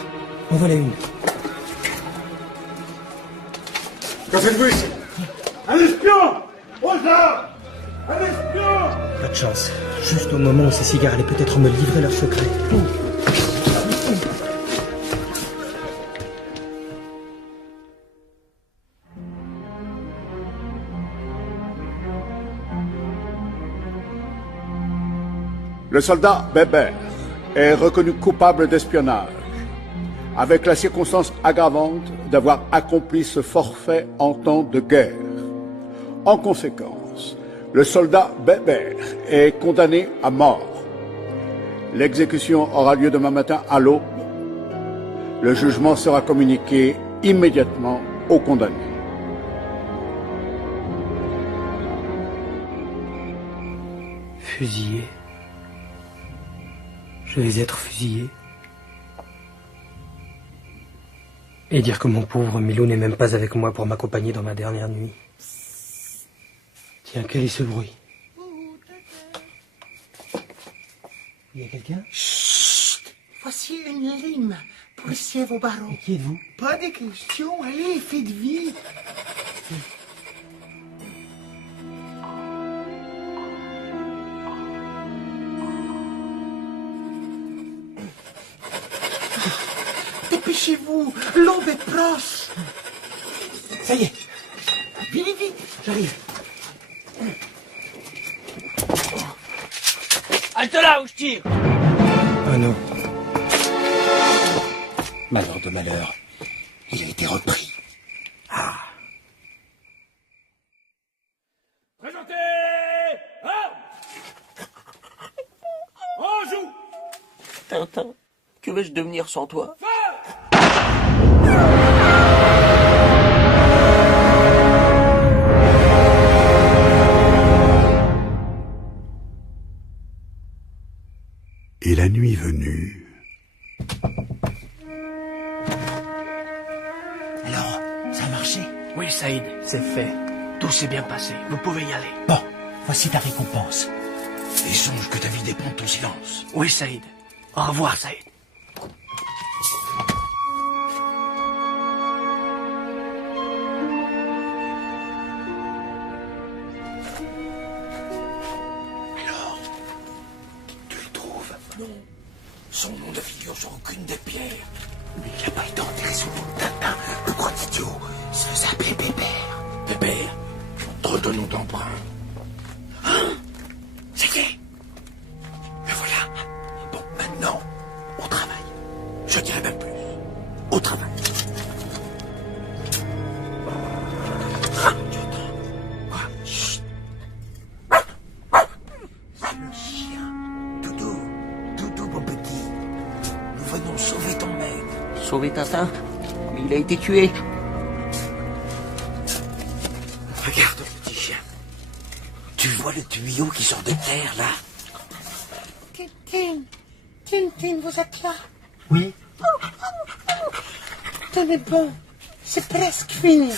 en voilà une. Que faites-vous ici? Un espion! Aux armes! Un espion! Pas de chance. Juste au moment où ces cigares allaient peut-être me livrer leurs secrets. Le soldat Bébert est reconnu coupable d'espionnage, avec la circonstance aggravante d'avoir accompli ce forfait en temps de guerre. En conséquence, le soldat Bébert est condamné à mort. L'exécution aura lieu demain matin à l'aube. Le jugement sera communiqué immédiatement au condamné. Fusillé. Je vais être fusillé. Et dire que mon pauvre Milou n'est même pas avec moi pour m'accompagner dans ma dernière nuit. Tiens, quel est ce bruit? Il y a quelqu'un? Chut! Voici une lime. Poussez vos barreaux. Et qui êtes-vous? Pas de questions. Allez, faites vite. Dépêchez-vous, l'aube est proche. Ça y est. Vite, vite. J'arrive. Halte là où je tire. Ah non. Malheur de malheur, il a été repris. Ah. Présentez. On joue. Tintin, que vais-je devenir sans toi? Et la nuit venue... Alors, ça a marché? Oui, Saïd, c'est fait. Tout s'est bien passé. Vous pouvez y aller. Bon, voici ta récompense. Et songe que ta vie dépend de ton silence. Oui, Saïd. Au revoir, Saïd. Non. Son nom ne figure sur aucune des pierres. Mais il n'a pas été enterré sous le nom de Tintin. Le gros idiot. Il se faisait appeler Pépère. Pépère, trop de noms d'emprunt. Hein? Ça y est. Me voilà. Bon, maintenant, au travail. Je dirais même plus. Au travail. Quoi? Chut. C'est le chien. Doudou. Doudou, mon petit. Nous venons sauver ton maître. Sauver Tintin? Mais il a été tué. Regarde, petit chien. Tu vois le tuyau qui sort de terre, là? Tintin, Tintin, vous êtes là? Oui. Tenez bon, c'est presque fini.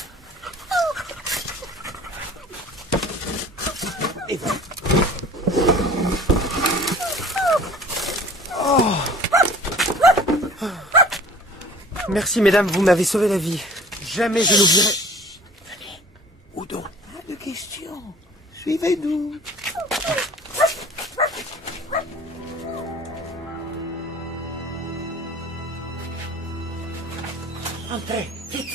Et voilà. Oh. Merci, mesdames, vous m'avez sauvé la vie. Jamais je n'oublierai... Venez. Où donc? Pas de questions. Suivez-nous. Entrez, vite.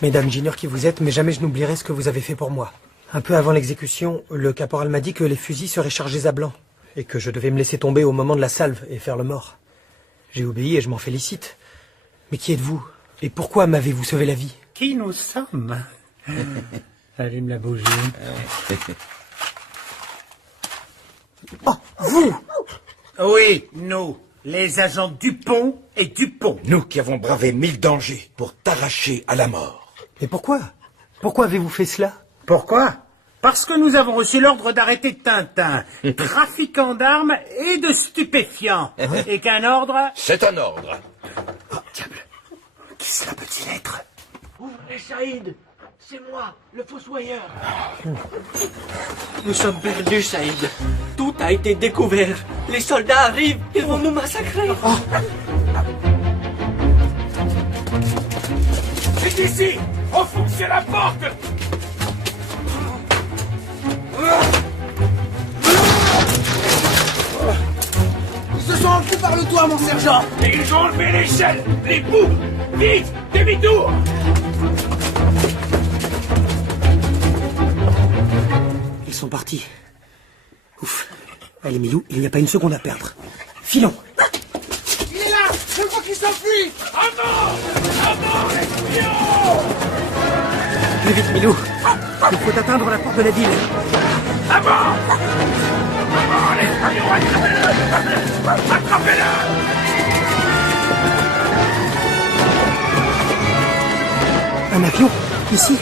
Mesdames, j'ignore qui vous êtes, mais jamais je n'oublierai ce que vous avez fait pour moi. Un peu avant l'exécution, le caporal m'a dit que les fusils seraient chargés à blanc, et que je devais me laisser tomber au moment de la salve et faire le mort. J'ai obéi et je m'en félicite. Mais qui êtes-vous? Et pourquoi m'avez-vous sauvé la vie? Qui nous sommes? Allume la bougie. Oh, vous! Oui, nous, les agents Dupont et Dupont. Nous qui avons bravé 1000 dangers pour t'arracher à la mort. Mais pourquoi? Pourquoi avez-vous fait cela? Pourquoi? Parce que nous avons reçu l'ordre d'arrêter Tintin, trafiquant d'armes et de stupéfiants. Et qu'un ordre... C'est un ordre. Oh, diable. Qui cela peut-il être? Ouvrez, Saïd. C'est moi, le fossoyeur. Nous sommes perdus, Saïd. Tout a été découvert. Les soldats arrivent. Ils vont nous massacrer. Oh. C'est ici. Enfoncez la porte. Ils se sont enfuis par le toit, mon sergent. Et ils ont enlevé l'échelle, les bouts. Vite, demi-tour. Ils sont partis. Ouf. Allez, Milou, il n'y a pas une seconde à perdre. Filons. Il est là. Je vois qu'il s'enfuit. À mort. À mort, espion. Plus vite, Milou. Il faut atteindre la porte de la ville. À mort. À mort, l'espion. Attrapez-le. Attrapez-le. Un avion? Ici?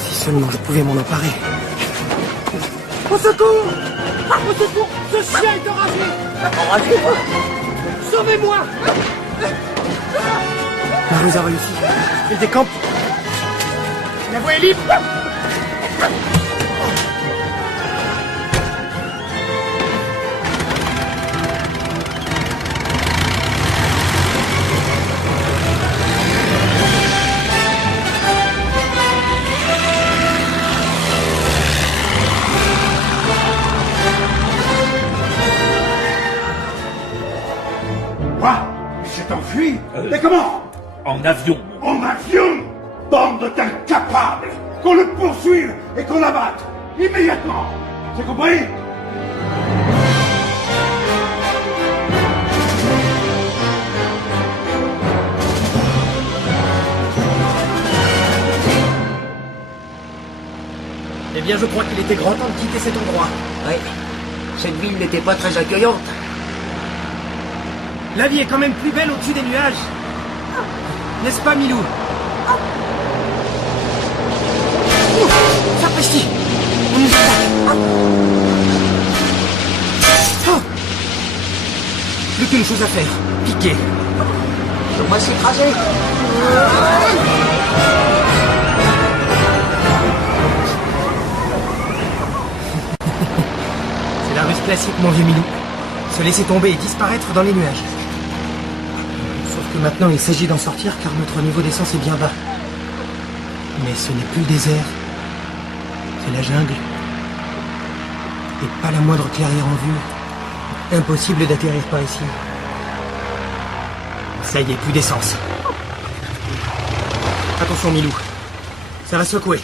Si seulement je pouvais m'en emparer. Au secours! Au secours! Ce chien est enragé! Enragé? Sauvez-moi! La ruse a réussi. Il décampe. La voie est libre! Quoi? Il s'est enfui? Mais comment? En avion. En avion? Bande d'incapables! Qu'on le poursuive et qu'on l'abatte! Immédiatement! C'est compris? Eh bien, je crois qu'il était grand temps de quitter cet endroit. Oui. Cette ville n'était pas très accueillante. La vie est quand même plus belle au-dessus des nuages. N'est-ce pas, Milou? Sapristi! On nous attaque! Oh! Plus qu'une chose à faire. Piquer. On va s'écraser. C'est la ruse classique, mon vieux Milou. Se laisser tomber et disparaître dans les nuages. Sauf que maintenant, il s'agit d'en sortir car notre niveau d'essence est bien bas. Mais ce n'est plus le désert. C'est la jungle. Et pas la moindre clairière en vue. Impossible d'atterrir par ici. Ça y est, plus d'essence. Attention, Milou. Ça va secouer.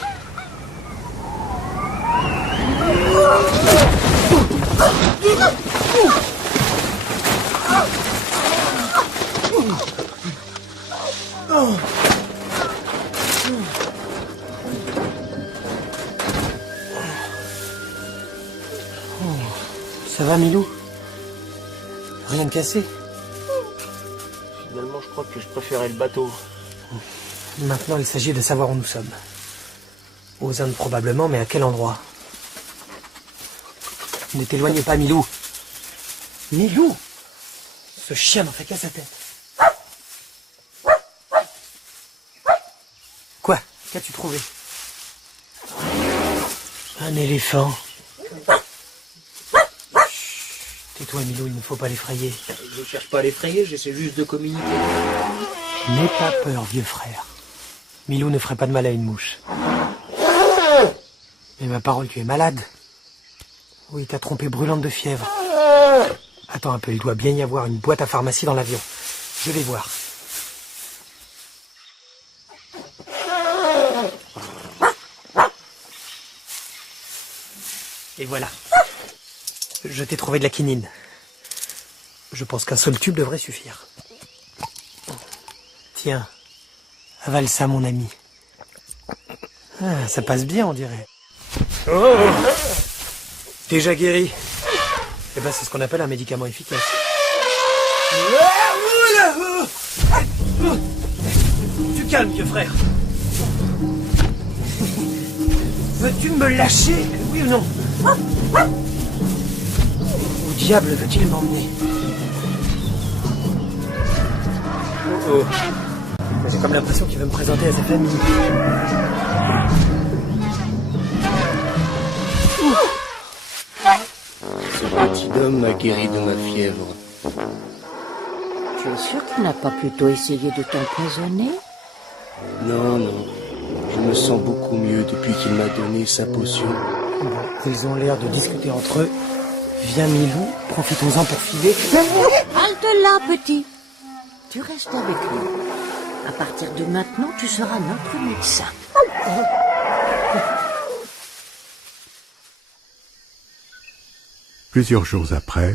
Ça va, Milou? Rien de cassé? Finalement, je crois que je préférais le bateau. Maintenant, il s'agit de savoir où nous sommes. Aux Indes probablement, mais à quel endroit? Ne t'éloignez pas, Milou. Milou! Ce chien n'en fait qu'à sa tête. Quoi? Qu'as-tu trouvé? Un éléphant. Tais-toi, Milou, il ne faut pas l'effrayer. Je cherche pas à l'effrayer, j'essaie juste de communiquer. N'aie pas peur, vieux frère. Milou ne ferait pas de mal à une mouche. Mais ma parole, tu es malade. Oui, ta trompe est brûlante de fièvre. Attends un peu, il doit bien y avoir une boîte à pharmacie dans l'avion. Je vais voir. Et voilà. Je t'ai trouvé de la quinine. Je pense qu'un seul tube devrait suffire. Tiens, avale ça, mon ami. Ah, ça passe bien, on dirait. Oh! Déjà guéri. Eh ben, c'est ce qu'on appelle un médicament efficace. Tu calmes, vieux frère. Veux-tu me lâcher, oui ou non? Où diable veut-il m'emmener? Oh. J'ai comme l'impression qu'il veut me présenter à sa famille. Ce petit homme m'a guéri de ma fièvre. Tu es sûr qu'il n'a pas plutôt essayé de t'empoisonner? Non, non. Je me sens beaucoup mieux depuis qu'il m'a donné sa potion. Bon, ils ont l'air de discuter entre eux. Viens, Milou, profitons-en pour filer. Halte là, petit. Tu restes avec nous. À partir de maintenant, tu seras notre médecin. Plusieurs jours après,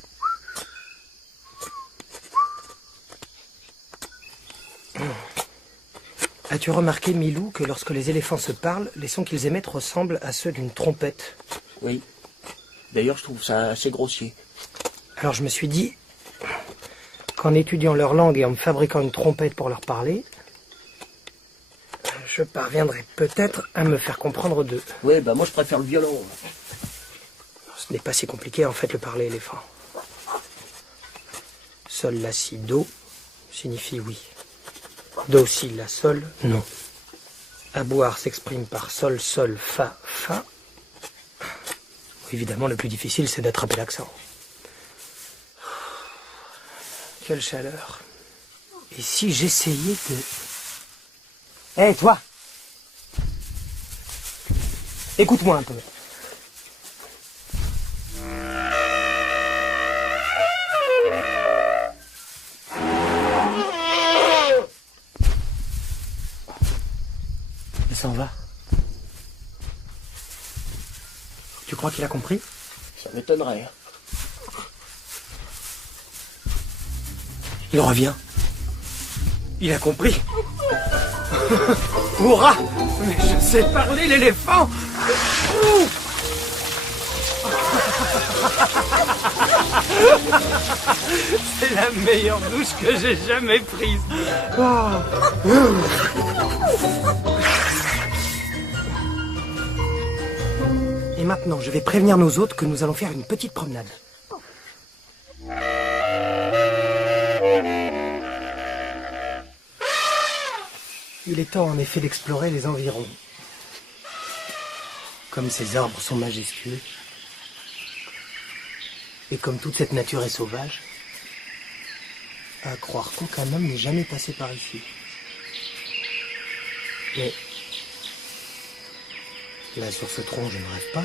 as-tu remarqué, Milou, que lorsque les éléphants se parlent, les sons qu'ils émettent ressemblent à ceux d'une trompette? Oui. D'ailleurs, je trouve ça assez grossier. Alors je me suis dit qu'en étudiant leur langue et en me fabriquant une trompette pour leur parler, je parviendrai peut-être à me faire comprendre d'eux. Oui, bah moi je préfère le violon. Ce n'est pas si compliqué en fait le parler éléphant. Sol, la, si, do signifie oui. Do, si, la, sol, non. À boire s'exprime par sol, sol, fa, fa. Évidemment, le plus difficile, c'est d'attraper l'accent. Quelle chaleur. Et si j'essayais de... Hé, toi! Écoute-moi un peu. Il s'en va. Tu crois qu'il a compris? Ça m'étonnerait. Il revient. Il a compris. Hurrah! Mais je sais parler, l'éléphant! C'est la meilleure douche que j'ai jamais prise. Et maintenant, je vais prévenir nos hôtes que nous allons faire une petite promenade. Il est temps en effet d'explorer les environs. Comme ces arbres sont majestueux, et comme toute cette nature est sauvage, à croire qu'aucun homme n'est jamais passé par ici. Mais là, sur ce tronc, je ne rêve pas.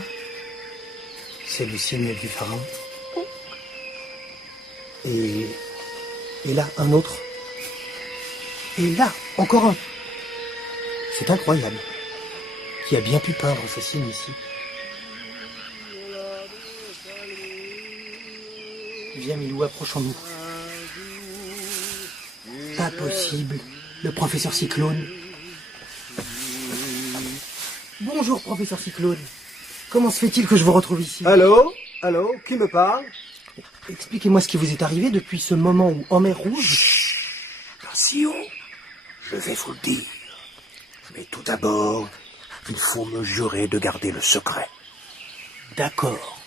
C'est le signe du pharaon. Et là, un autre. Et là, encore un. C'est incroyable. Qui a bien pu peindre ce signe ici? Viens, Milou, approchons-nous. Pas possible. Le professeur Cyclone. Bonjour, professeur Cyclone. Comment se fait-il que je vous retrouve ici? Allô? Allô? Qui me parle? Expliquez-moi ce qui vous est arrivé depuis ce moment où, en mer Rouge... Attention, je vais vous le dire. Mais tout d'abord, il faut me jurer de garder le secret. D'accord.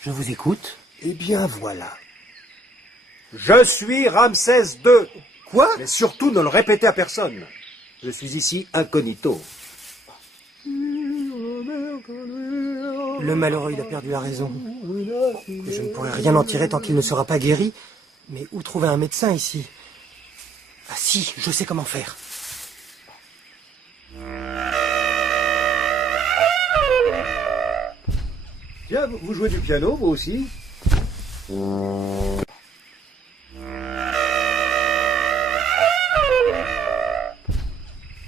Je vous écoute. Eh bien, voilà. Je suis Ramsès II. Quoi? Mais surtout, ne le répétez à personne. Je suis ici incognito. Le malheureux, il a perdu la raison. Je ne pourrai rien en tirer tant qu'il ne sera pas guéri. Mais où trouver un médecin ici? Ah si, je sais comment faire. Tiens, vous jouez du piano, vous aussi?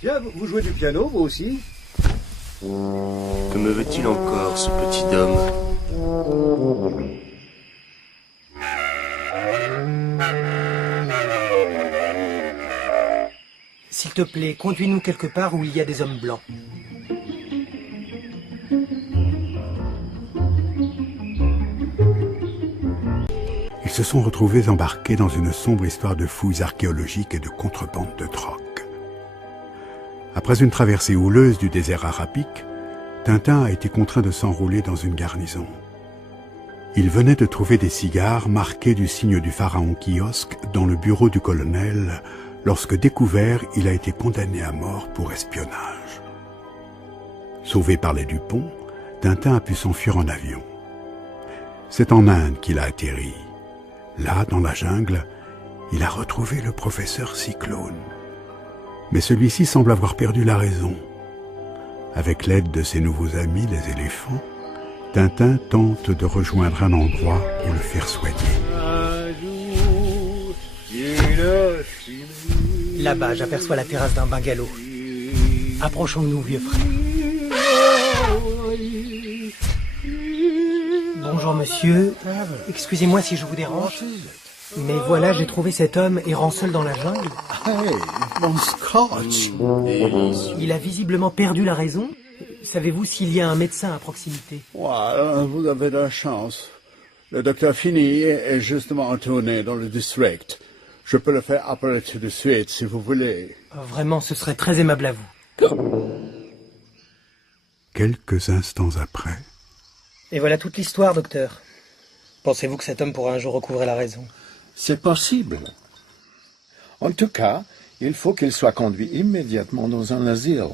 Tiens, vous jouez du piano, vous aussi? Que me veut-il encore, ce petit homme? S'il te plaît, conduis-nous quelque part où il y a des hommes blancs. Ils se sont retrouvés embarqués dans une sombre histoire de fouilles archéologiques et de contrebande de drogue. Après une traversée houleuse du désert arabique, Tintin a été contraint de s'enrôler dans une garnison. Il venait de trouver des cigares marqués du signe du pharaon Kiosque dans le bureau du colonel. Lorsque découvert, il a été condamné à mort pour espionnage. Sauvé par les Dupont, Tintin a pu s'enfuir en avion. C'est en Inde qu'il a atterri. Là, dans la jungle, il a retrouvé le professeur Cyclone. Mais celui-ci semble avoir perdu la raison. Avec l'aide de ses nouveaux amis, les éléphants, Tintin tente de rejoindre un endroit pour le faire soigner. Là-bas, j'aperçois la terrasse d'un bungalow. Approchons-nous, vieux frère. Bonjour, monsieur. Excusez-moi si je vous dérange. Mais voilà, j'ai trouvé cet homme errant seul dans la jungle. Hey, mon scotch. Il a visiblement perdu la raison. Savez-vous s'il y a un médecin à proximité? Ouais, vous avez de la chance. Le docteur Finney est justement en tournée dans le district. Je peux le faire appeler tout de suite, si vous voulez. Vraiment, ce serait très aimable à vous. Quelques instants après... Et voilà toute l'histoire, docteur. Pensez-vous que cet homme pourra un jour recouvrer la raison? C'est possible. En tout cas, il faut qu'il soit conduit immédiatement dans un asile.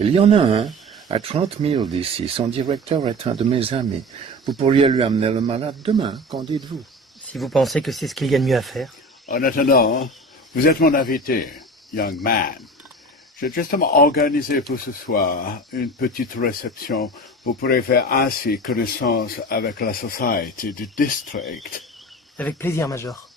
Il y en a un à 30 milles d'ici. Son directeur est un de mes amis. Vous pourriez lui amener le malade demain, qu'en dites-vous? Si vous pensez que c'est ce qu'il y a de mieux à faire. En attendant, vous êtes mon invité, young man. J'ai justement organisé pour ce soir une petite réception. Vous pourrez faire ainsi connaissance avec la société du district. Avec plaisir, Major.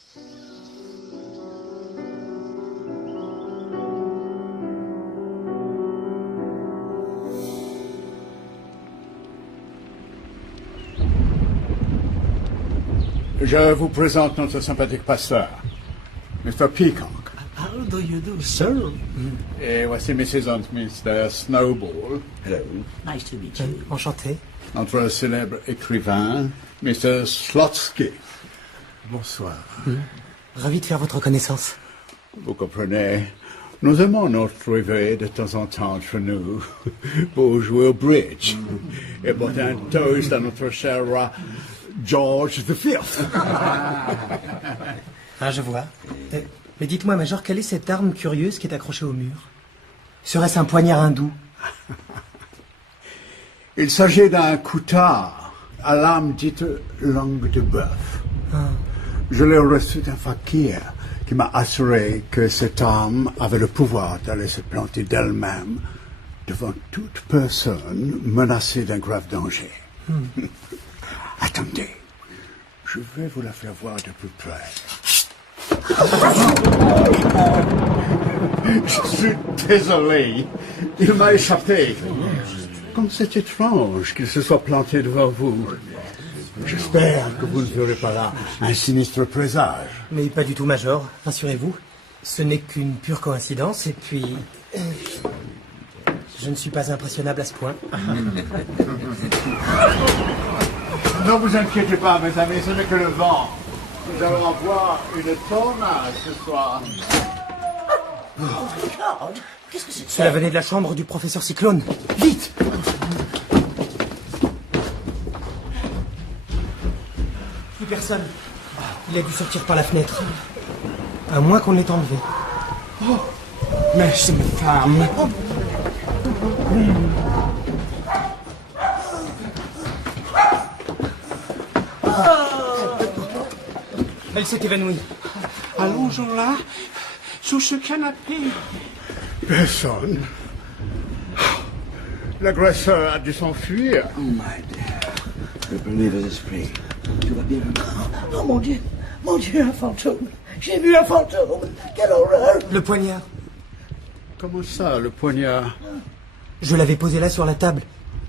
Je vous présente notre sympathique pasteur, Mr. Peacock. How do you do, Sir. Et voici Mrs. and Mr. Snowball. Hello. Nice to meet you. Enchanté. Notre célèbre écrivain, Mr. Slotsky. Bonsoir. Ravi de faire votre connaissance. Vous comprenez, nous aimons notre privé de temps en temps entre nous pour jouer au bridge et botter un toast à notre cher roi George V. Ah, je vois. Mais dites-moi, Major, quelle est cette arme curieuse qui est accrochée au mur? Serait-ce un poignard hindou? Il s'agit d'un coutard à lame dite langue de bœuf. Je l'ai reçu d'un fakir qui m'a assuré que cette arme avait le pouvoir d'aller se planter d'elle-même devant toute personne menacée d'un grave danger. Attendez. Je vais vous la faire voir de plus près. Je suis désolé. Il m'a échappé. Comme c'est étrange qu'il se soit planté devant vous. J'espère que vous ne verrez pas là un sinistre présage. Mais pas du tout, Major, rassurez-vous. Ce n'est qu'une pure coïncidence, et puis... je ne suis pas impressionnable à ce point. Ne vous inquiétez pas, mes amis, ce n'est que le vent. Nous allons avoir une tornade ce soir. Qu'est-ce que c'est? Cela venait de la chambre du professeur Cyclone. Vite! Plus personne. Il a dû sortir par la fenêtre. À moins qu'on l'ait enlevé. Oh, mais c'est ma femme. Elle s'est évanouie. Allons-en là, sous ce canapé. Personne. L'agresseur a dû s'enfuir. Oh, my dear. Je peux les esprits. Tout va bien. Oh mon Dieu, un fantôme. J'ai vu un fantôme. Quelle horreur. Le poignard. Comment ça, le poignard? Je l'avais posé là sur la table.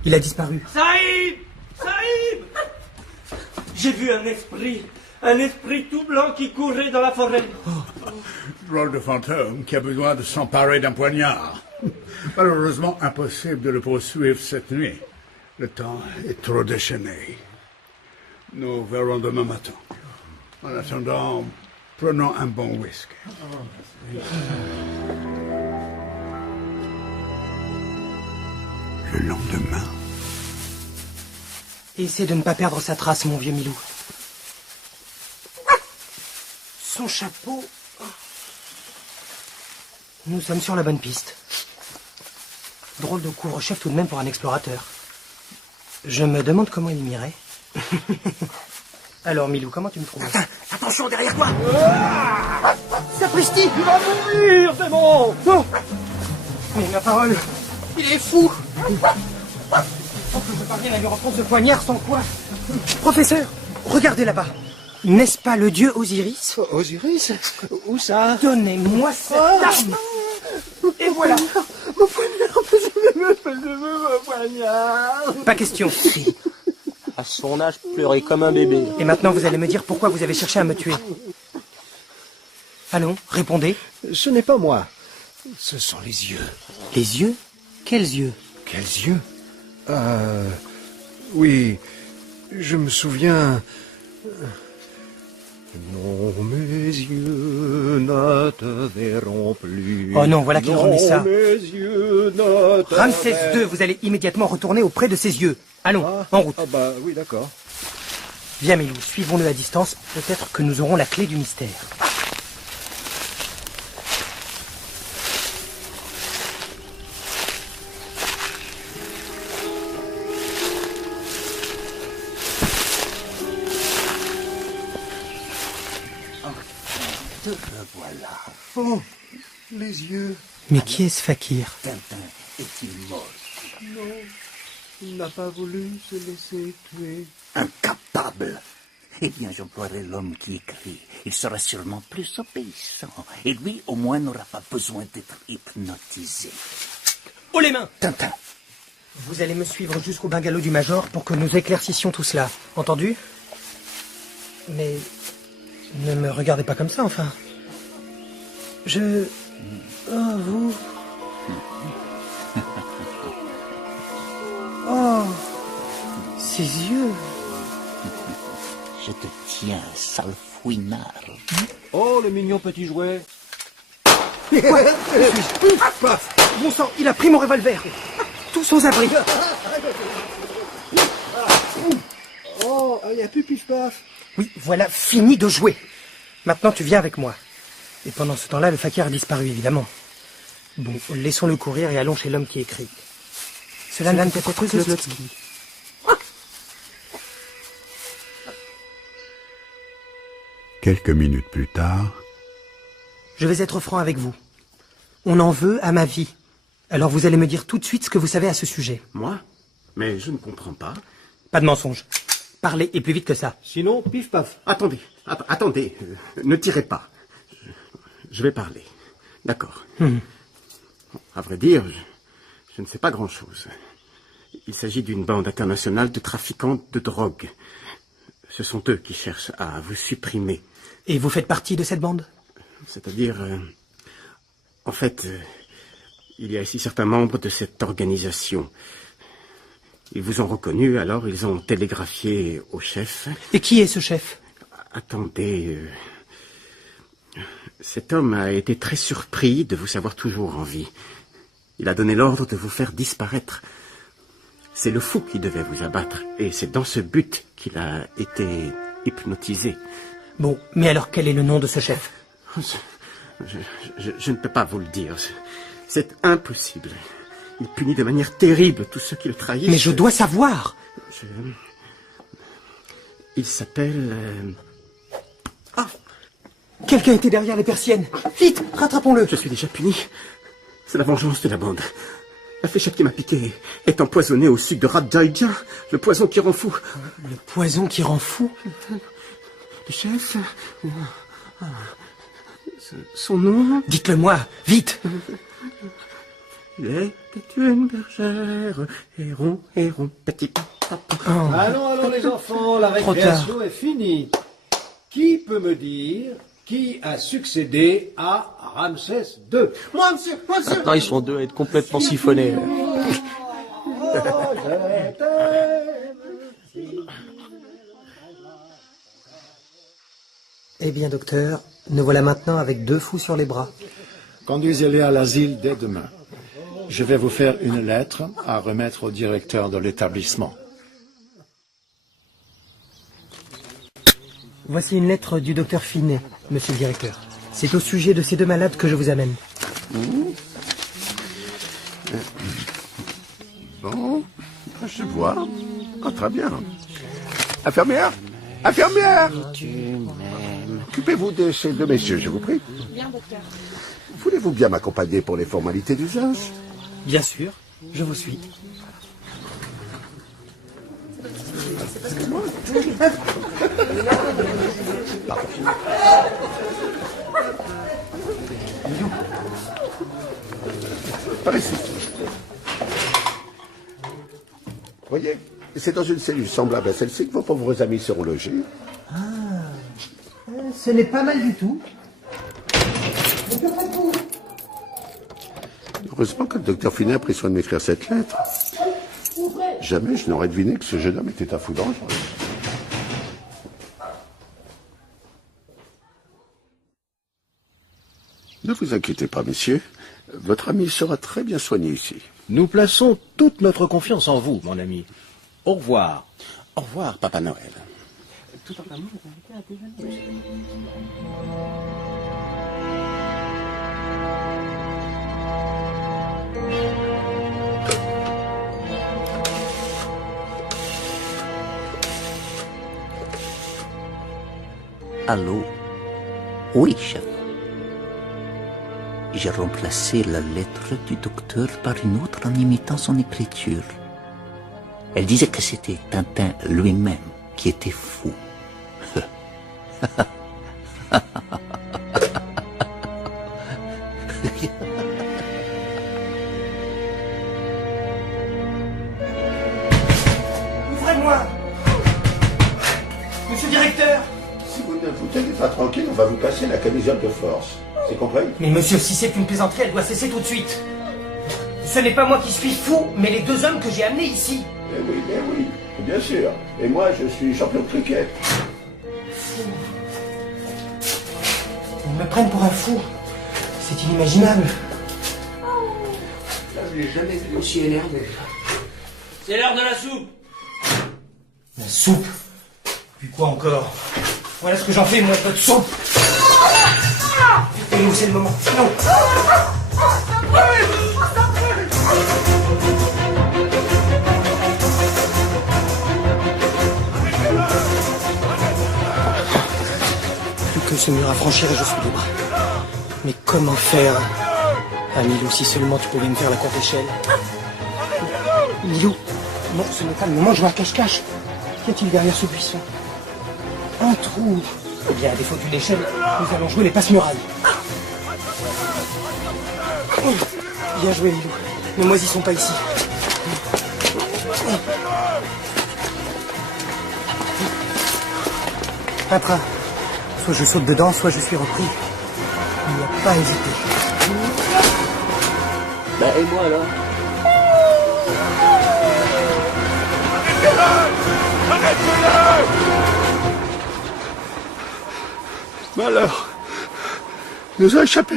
Il a disparu. Saïd! Saïd! J'ai vu un esprit tout blanc qui courait dans la forêt. Drôle de fantôme qui a besoin de s'emparer d'un poignard. Malheureusement, impossible de le poursuivre cette nuit. Le temps est trop déchaîné. Nous verrons demain matin. En attendant, prenons un bon whisky. Le lendemain... Essaie de ne pas perdre sa trace, mon vieux Milou. Son chapeau... Nous sommes sur la bonne piste. Drôle de couvre-chef tout de même pour un explorateur. Je me demande comment il m'irait. Alors, Milou, comment tu me trouves? Attention derrière toi. Sapristi! Il va mourir, démon! Non! Mais ma parole, il est fou! Faut que je parvienne à lui reprendre ce poignard sans quoi? Professeur, regardez là-bas. N'est-ce pas le dieu Osiris? Osiris? Où ça? Donnez-moi cette arme! Et voilà! Mon poignard, mon poignard. Pas question. À son âge, pleurer comme un bébé. Et maintenant, vous allez me dire pourquoi vous avez cherché à me tuer. Allons, répondez. Ce n'est pas moi. Ce sont les yeux. Les yeux? Quels yeux? Quels yeux? Oui, je me souviens... Non, mes yeux ne te verront plus. Oh non, voilà qu'il remet ça. Mes yeux ne te Ramsès II, vous allez immédiatement retourner auprès de ses yeux. Allons, en route. Ah bah oui, d'accord. Viens, Milou, suivons-le à distance. Peut-être que nous aurons la clé du mystère. Te revoilà. Oh, les yeux. Mais qui est ce fakir? Tintin est-il mort? Non, il n'a pas voulu se laisser tuer. Incapable. Eh bien, j'emploierai l'homme qui écrit. Il sera sûrement plus obéissant. Et lui, au moins, n'aura pas besoin d'être hypnotisé. Haut les mains! Tintin. Vous allez me suivre jusqu'au bungalow du Major pour que nous éclaircissions tout cela. Entendu? Mais... ne me regardez pas comme ça, enfin. Oh, vous... Oh... Ses yeux... Je te tiens, sale fouinard. Oh, le mignon petit jouet. Bon sang, il a pris mon revolver. Tous aux abris. Oh, il n'y a plus pif-paf. Oui, voilà, fini de jouer. Maintenant, tu viens avec moi. Et pendant ce temps-là, le fakir a disparu, évidemment. Bon, laissons-le courir et allons chez l'homme qui écrit. Cela ne peut être que Zlotsky. Quelques minutes plus tard... Je vais être franc avec vous. On en veut à ma vie. Alors vous allez me dire tout de suite ce que vous savez à ce sujet. Moi? Mais je ne comprends pas. Pas de mensonge. Parlez, et plus vite que ça. Sinon, pif paf. Attendez, attendez, ne tirez pas. Je vais parler. D'accord. À vrai dire, je ne sais pas grand-chose. Il s'agit d'une bande internationale de trafiquants de drogue. Ce sont eux qui cherchent à vous supprimer. Et vous faites partie de cette bande? C'est-à-dire... en fait, il y a ici certains membres de cette organisation. Ils vous ont reconnu, alors ils ont télégraphié au chef. Et qui est ce chef? Attendez... Cet homme a été très surpris de vous savoir toujours en vie. Il a donné l'ordre de vous faire disparaître. C'est le fou qui devait vous abattre, et c'est dans ce but qu'il a été hypnotisé. Bon, mais alors quel est le nom de ce chef? Je ne peux pas vous le dire. C'est impossible. Il punit de manière terrible tous ceux qui le trahissent. Mais je dois savoir. Il s'appelle... Ah! Quelqu'un était derrière les persiennes. Vite, rattrapons-le. Je suis déjà puni. C'est la vengeance de la bande. La fléchette qui m'a piqué est empoisonnée au sucre de Radjaïdja, le poison qui rend fou. Le poison qui rend fou? Le chef... Son nom... Dites-le-moi, vite. Il était une bergère, héron, petit papa. Oh. Allons, les enfants, la récréation est finie. Qui peut me dire qui a succédé à Ramsès II? Moi, monsieur. Attends, ils sont deux à être complètement siphonnés. Eh bien, docteur, nous voilà maintenant avec 2 fous sur les bras. Conduisez-les à l'asile dès demain. Je vais vous faire une lettre à remettre au directeur de l'établissement. Voici une lettre du docteur Finet, monsieur le directeur. C'est au sujet de ces 2 malades que je vous amène. Bon, je vois. Ah, très bien. Infirmière! Infirmière! Tu m'aimes. Occupez-vous de ces 2 messieurs, je vous prie. Bien, docteur. Voulez-vous bien m'accompagner pour les formalités d'usage? Bien sûr, je vous suis. Par ici. Voyez, c'est dans une cellule semblable à celle-ci que vos pauvres amis seront logés. Ah, ce n'est pas mal du tout. Heureusement que le docteur Finet a pris soin de m'écrire cette lettre. Jamais je n'aurais deviné que ce jeune homme était un fou dangereux. Ne vous inquiétez pas, messieurs. Votre ami sera très bien soigné ici. Nous plaçons toute notre confiance en vous, mon ami. Au revoir. Au revoir, Papa Noël. Tout en amour, on a été à déjeuner. Allô? Oui, chef. J'ai remplacé la lettre du docteur par une autre en imitant son écriture. Elle disait que c'était Tintin lui-même qui était fou. Ouvrez-moi! Monsieur le directeur! Si vous ne vous tenez pas tranquille, on va vous passer la camisole de force. C'est compris? Mais monsieur, si c'est une plaisanterie, elle doit cesser tout de suite. Ce n'est pas moi qui suis fou, mais les 2 hommes que j'ai amenés ici. Eh oui, bien sûr. Et moi, je suis champion de cricket. Ils me prennent pour un fou. C'est inimaginable. Là, je l'ai jamais vu aussi énervé. C'est l'heure de la soupe. La soupe? Puis quoi encore? Voilà ce que j'en fais, moi, de votre soupe. Et où c'est le moment? Non. Plus que ce mur à franchir et je suis libre. Mais comment faire? Ah, Milou, si seulement tu pouvais me faire la courte échelle. Milou, non, ce n'est pas le moment de jouer à cache-cache. Qu'y a-t-il derrière ce buisson? Un trou. Eh bien, à défaut d'une échelle, nous allons jouer les passe-murailles. Bien joué, Milou. Ne moisissons pas ici. Un train. Soit je saute dedans, soit je suis repris. Il n'y a pas à hésiter. Bah, et moi alors? Arrêtez-le! Malheur nous a échappé.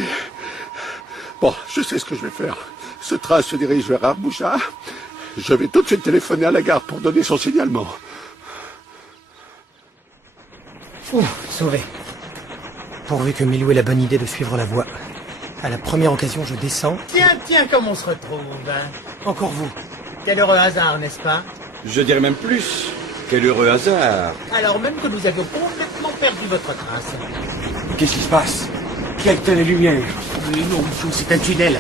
Bon, je sais ce que je vais faire. Ce train se dirige vers Arboucha. Je vais tout de suite téléphoner à la gare pour donner son signalement. Sauvé. Pourvu que Milou ait la bonne idée de suivre la voie. À la première occasion, je descends. Tiens, comme on se retrouve. Hein. Encore vous. Quel heureux hasard, n'est-ce pas? Je dirais même plus. Quel heureux hasard. Alors même que nous avions complètement perdu votre trace. Qu'est-ce qui se passe? Qui a éteint les lumières? Oui, non, Michou, c'est un tunnel.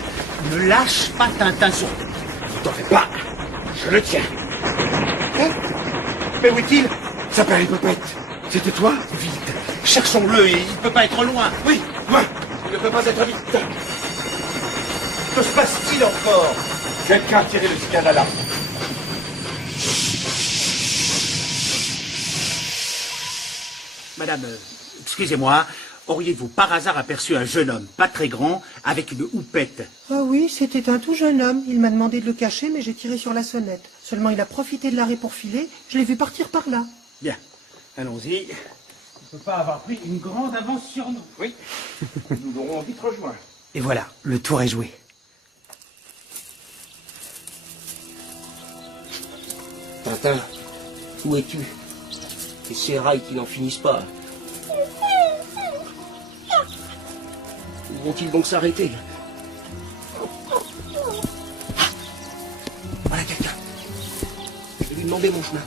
Ne lâche pas Tintin sur... Ne t'en fais pas. Je le tiens. Hein? Mais où est-il? Ça paraît Popette. C'était toi? Vite, cherchons-le, il ne peut pas être loin. Oui, moi. Il ne peut pas être vite. Que se passe-t-il encore? Quelqu'un a tiré le cigare d'alarme. Madame, excusez-moi, auriez-vous par hasard aperçu un jeune homme, pas très grand, avec une houppette? Ah oui, c'était un tout jeune homme. Il m'a demandé de le cacher, mais j'ai tiré sur la sonnette. Seulement, il a profité de l'arrêt pour filer. Je l'ai vu partir par là. Bien, allons-y. On ne peut pas avoir pris une grande avance sur nous. Oui, nous l'aurons vite rejoint. Et voilà, le tour est joué. Tintin, où es-tu? Et ces rails qui n'en finissent pas. Où vont-ils donc s'arrêter? Voilà quelqu'un. Je vais lui demander mon chemin.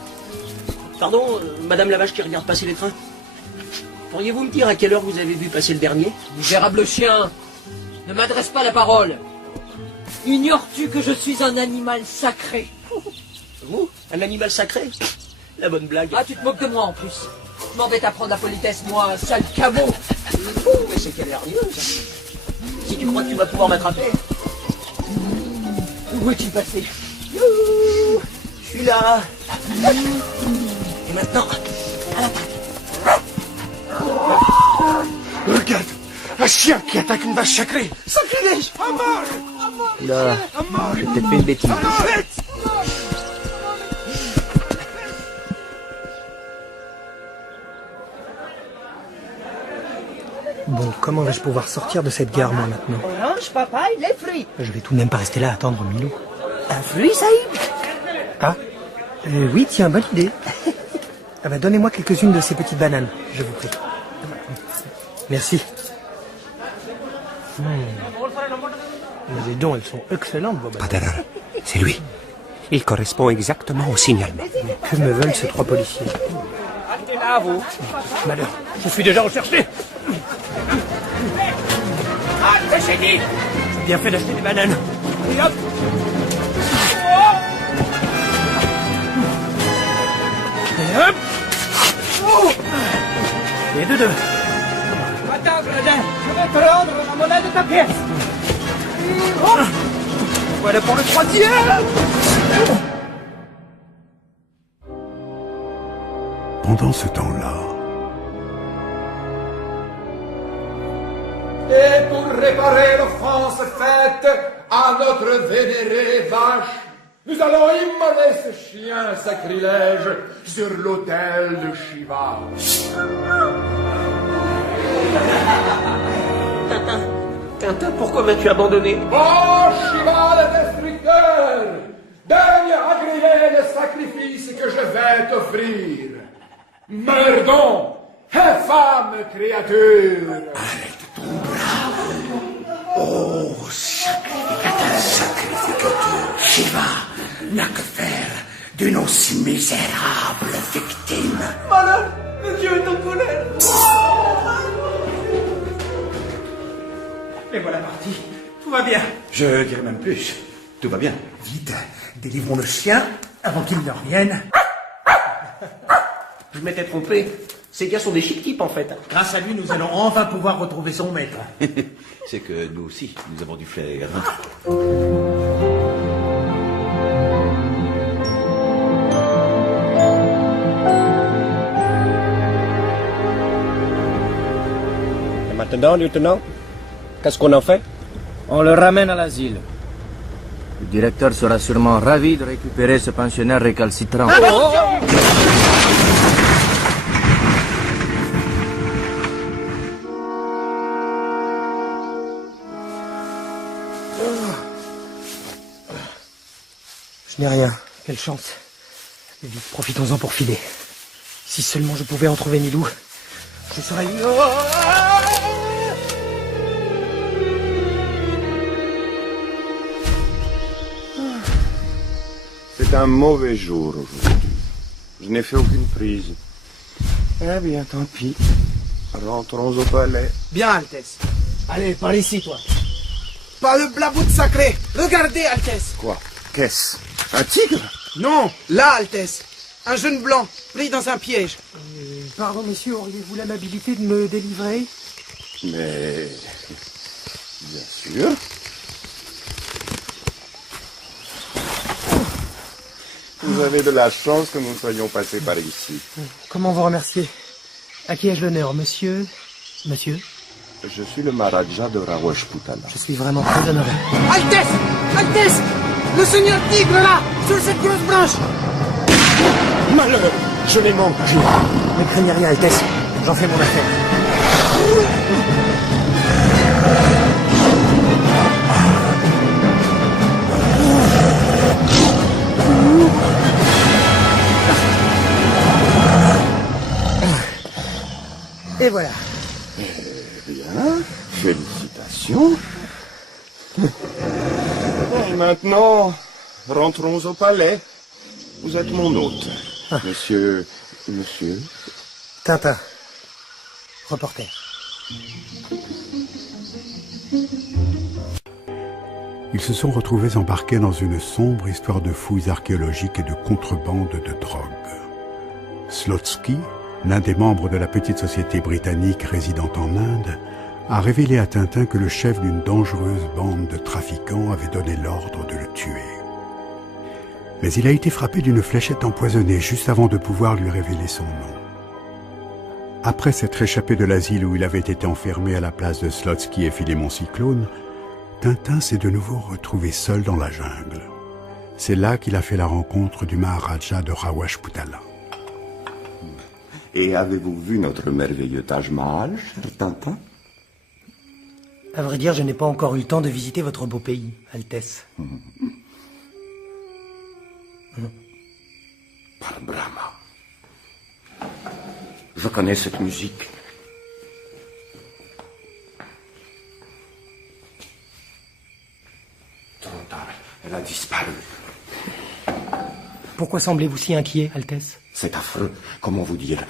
Pardon, Madame la Vache qui regarde passer les trains. Pourriez-vous me dire à quelle heure vous avez vu passer le dernier? Misérable chien, ne m'adresse pas la parole. Ignores-tu que je suis un animal sacré? Vous? Un animal sacré? La bonne blague. Ah, tu te moques de moi en plus. Je m'embête à prendre la politesse, moi, sale cabot. Mais c'est qu'elle est hargneuse. Si tu crois que tu vas pouvoir m'attraper. Où es-tu passé? Je suis là. Et maintenant, à l'attaque. Regarde, un chien qui attaque une vache sacrée. Sacrilège! À mort! Là, j'ai peut-être fait une bêtise. Bon, comment vais-je pouvoir sortir de cette gare, moi, maintenant? Orange, papaye, les fruits. Je vais tout de même pas rester là à attendre Milou. Un fruit, Saïd? Ah oui, tiens, bonne idée. Ah bah, donnez-moi quelques-unes de ces petites bananes, je vous prie. Merci. Mais les dons, elles sont excellentes, vos bananes. Pas d'erreur. C'est lui. Il correspond exactement au signalement. Que me veulent ces trois policiers? Restez là, vous. Malheur, je suis déjà recherché. Ah, j'ai dit. J'ai bien fait d'acheter des bananes. Et hop. Et hop. Et de deux. Attends, Gredin, je vais te rendre la monnaie de ta pièce. Voilà pour le troisième. Pendant ce temps-là, Et pour réparer l'offense faite à notre vénérée vache, nous allons immoler ce chien sacrilège sur l'autel de Shiva. Tintin, pourquoi m'as-tu abandonné? Oh, Shiva le destructeur, daigne agréer le sacrifice que je vais t'offrir. Meurs donc, infâme créature! Arrête ton bras. Oh, sacrificateur. Shiva n'a que faire d'une aussi misérable victime. Malheur, le Dieu est en colère. Les voilà partis. Tout va bien. Je dirais même plus. Tout va bien. Vite, délivrons le chien avant qu'il ne revienne. Je m'étais trompé. Ces gars sont des chic types en fait. Grâce à lui, nous allons enfin pouvoir retrouver son maître. C'est que nous aussi, nous avons du flair. Et maintenant, lieutenant, qu'est-ce qu'on en fait? On le ramène à l'asile. Le directeur sera sûrement ravi de récupérer ce pensionnaire récalcitrant. Je n'ai rien. Quelle chance. Mais vite, profitons-en pour filer. Si seulement je pouvais en trouver Milou, je serais... C'est un mauvais jour aujourd'hui. Je n'ai fait aucune prise. Eh bien, tant pis. Rentrons au palais. Bien, Altesse. Allez, par ici, toi. Pas le blabout sacré. Regardez, Altesse. Quoi? Qu'est-ce? Un tigre? Non, là, Altesse. Un jeune blanc, pris dans un piège. Pardon, messieurs, auriez-vous l'amabilité de me délivrer? Mais... bien sûr. Vous avez de la chance que nous soyons passés par ici. Comment vous remercier? À qui ai-je l'honneur, monsieur? Monsieur? Je suis le Maharaja de Rawashputana. Je suis vraiment très honoré. Altesse! Altesse! Le seigneur tigre, là! Sur cette grosse branche! Malheur! Je l'ai manqué. Ne craignez rien, Altesse. J'en fais mon affaire. Et voilà. Eh bien, félicitations. Et maintenant, rentrons au palais. Vous êtes mon hôte. Monsieur... Tintin. Reporter. Ils se sont retrouvés embarqués dans une sombre histoire de fouilles archéologiques et de contrebande de drogue. Slotsky, l'un des membres de la petite société britannique résidant en Inde, a révélé à Tintin que le chef d'une dangereuse bande de trafiquants avait donné l'ordre de le tuer. Mais il a été frappé d'une fléchette empoisonnée juste avant de pouvoir lui révéler son nom. Après s'être échappé de l'asile où il avait été enfermé à la place de Slotsky et Philémon Cyclone, Tintin s'est de nouveau retrouvé seul dans la jungle. C'est là qu'il a fait la rencontre du Maharaja de Rawashputana. Et avez-vous vu notre merveilleux Taj Mahal, cher Tintin? À vrai dire, je n'ai pas encore eu le temps de visiter votre beau pays, Altesse. Par Brahma. Je connais cette musique. Trop tard, elle a disparu. Pourquoi semblez-vous si inquiet, Altesse? C'est affreux. Comment vous dire?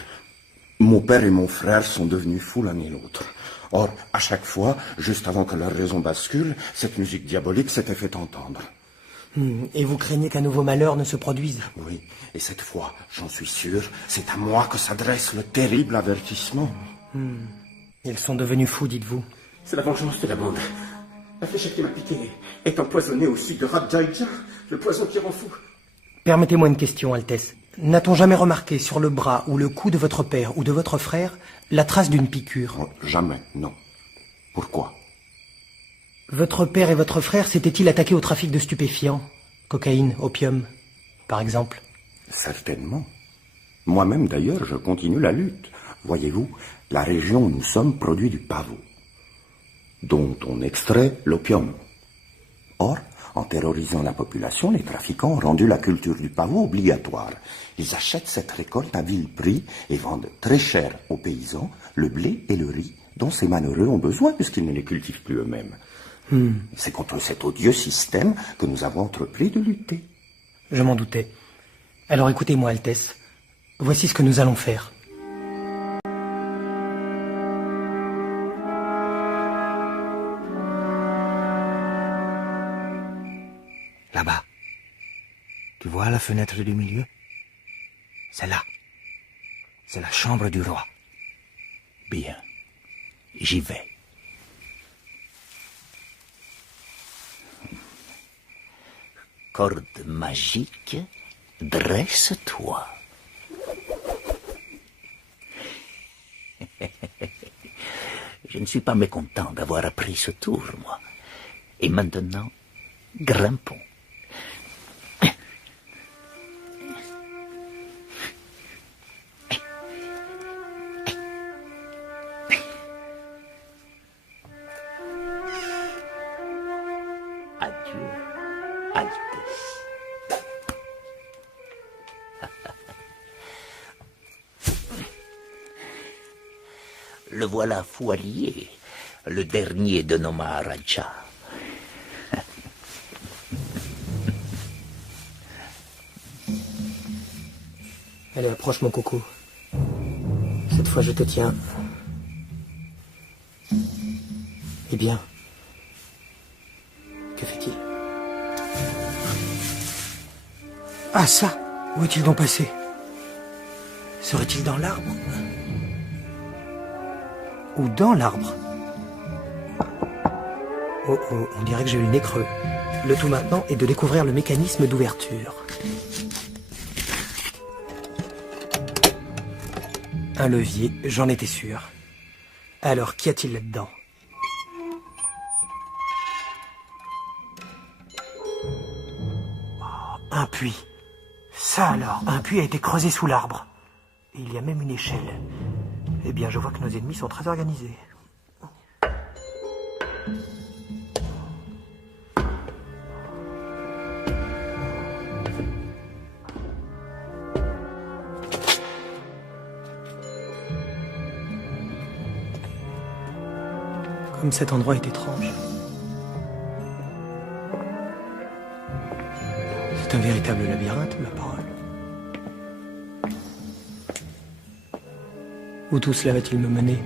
Mon père et mon frère sont devenus fous l'un et l'autre. Or, à chaque fois, juste avant que leur raison bascule, cette musique diabolique s'était fait entendre. Et vous craignez qu'un nouveau malheur ne se produise? Oui, et cette fois, j'en suis sûr, c'est à moi que s'adresse le terrible avertissement. Ils sont devenus fous, dites-vous? C'est la vengeance de la bande. La fléchette qui m'a piqué est empoisonnée au sud de Radjaïja, le poison qui rend fou. Permettez-moi une question, Altesse. N'a-t-on jamais remarqué sur le bras ou le cou de votre père ou de votre frère la trace d'une piqûre? Oh, jamais, non. Pourquoi? Votre père et votre frère s'étaient-ils attaqués au trafic de stupéfiants? Cocaïne, opium, par exemple? Certainement. Moi-même, d'ailleurs, je continue la lutte. Voyez-vous, la région où nous sommes produit du pavot, dont on extrait l'opium. Or, en terrorisant la population, les trafiquants ont rendu la culture du pavot obligatoire. Ils achètent cette récolte à vil prix et vendent très cher aux paysans le blé et le riz dont ces malheureux ont besoin puisqu'ils ne les cultivent plus eux-mêmes. C'est contre cet odieux système que nous avons entrepris de lutter. Je m'en doutais. Alors écoutez-moi, Altesse. Voici ce que nous allons faire. Là-bas. Tu vois la fenêtre du milieu? C'est là. C'est la chambre du roi. Bien. J'y vais. Corde magique, dresse-toi. Je ne suis pas mécontent d'avoir appris ce tour, moi. Et maintenant, grimpons. Adieu, Altesse. Le voilà Foualier, le dernier de nos Maharajas. Allez, approche mon coco. Cette fois, je te tiens. Eh bien, que fait-il? Ah ça! Où est-il donc passé? Serait-il dans l'arbre? Ou dans l'arbre? Oh oh, on dirait que j'ai eu le nez creux. Le tout maintenant est de découvrir le mécanisme d'ouverture. Un levier, j'en étais sûr. Alors, qu'y a-t-il là-dedans? Oh, un puits. Ça alors, un puits a été creusé sous l'arbre. Et il y a même une échelle. Eh bien, je vois que nos ennemis sont très organisés. Comme cet endroit est étrange. C'est un véritable labyrinthe, ma parole. Où tout cela va-t-il me mener?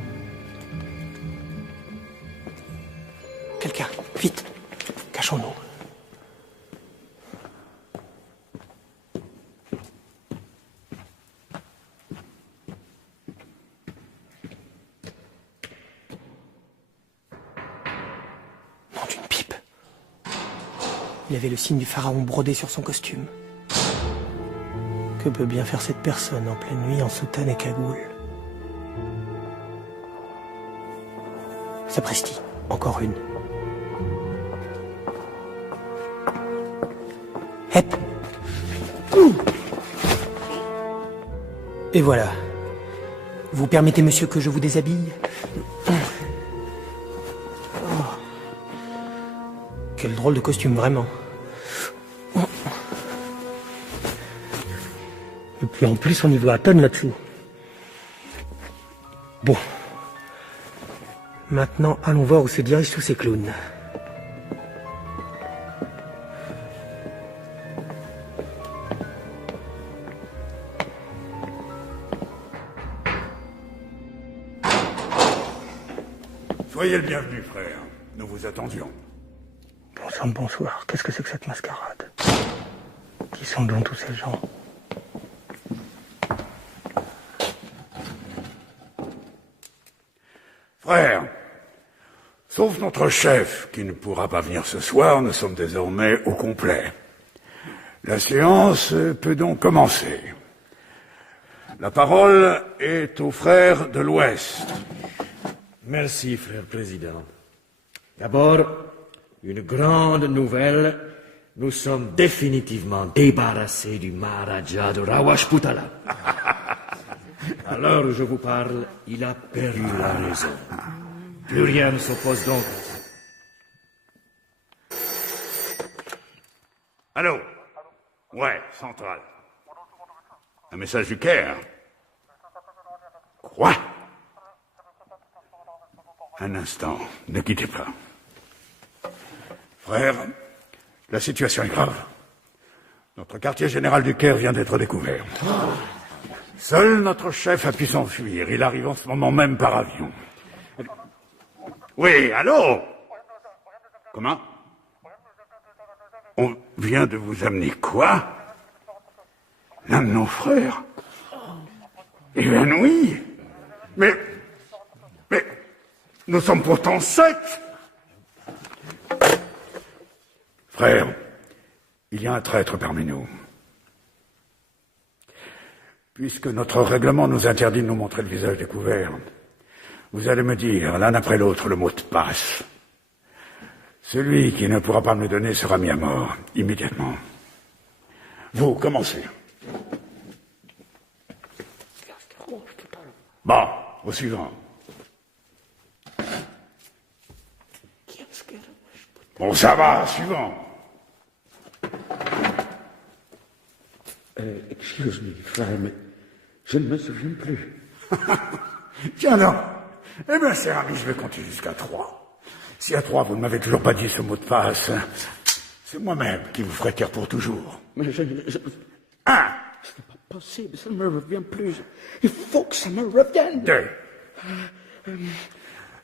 Quelqu'un, vite, cachons-nous. Nom d'une pipe. Il avait le signe du pharaon brodé sur son costume. Que peut bien faire cette personne en pleine nuit en soutane et cagoule? Sapristi, encore une. Hep. Et voilà. Vous permettez, monsieur, que je vous déshabille? Oh. Quel drôle de costume, vraiment. Et puis en plus, on y voit à tonne là-dessous. Bon. Maintenant, allons voir où se dirigent tous ces clowns. Soyez le bienvenu, frère. Nous vous attendions. Bon sang de bonsoir. Qu'est-ce que c'est que cette mascarade? Qui sont donc tous ces gens? Frère, sauf notre chef, qui ne pourra pas venir ce soir, nous sommes désormais au complet. La séance peut donc commencer. La parole est au frère de l'Ouest. Merci, frère président. D'abord, une grande nouvelle. Nous sommes définitivement débarrassés du Maharaja de Rawashputala. Alors je vous parle, il a perdu la raison. Plus rien ne s'oppose donc. Allô? Ouais, central. Un message du Caire. Quoi? Un instant, ne quittez pas. Frère, la situation est grave. Notre quartier général du Caire vient d'être découvert. Seul notre chef a pu s'enfuir. Il arrive en ce moment même par avion. Oui, allô? Comment? On vient de vous amener quoi? L'un de nos frères? Évanoui? Mais nous sommes pourtant 7. Frère, il y a un traître parmi nous. Puisque notre règlement nous interdit de nous montrer le visage découvert, vous allez me dire l'un après l'autre le mot de passe. Celui qui ne pourra pas me le donner sera mis à mort, immédiatement. Vous, commencez. Bon, au suivant. Bon, ça va, suivant. Excuse me, frère, mais je ne me souviens plus. Tiens non. Eh bien, cher ami, je vais compter jusqu'à 3. Si à 3, vous ne m'avez toujours pas dit ce mot de passe, c'est moi-même qui vous ferai taire pour toujours. Mais 1. Ce n'est pas possible, ça ne me revient plus. Il faut que ça me revienne. 2.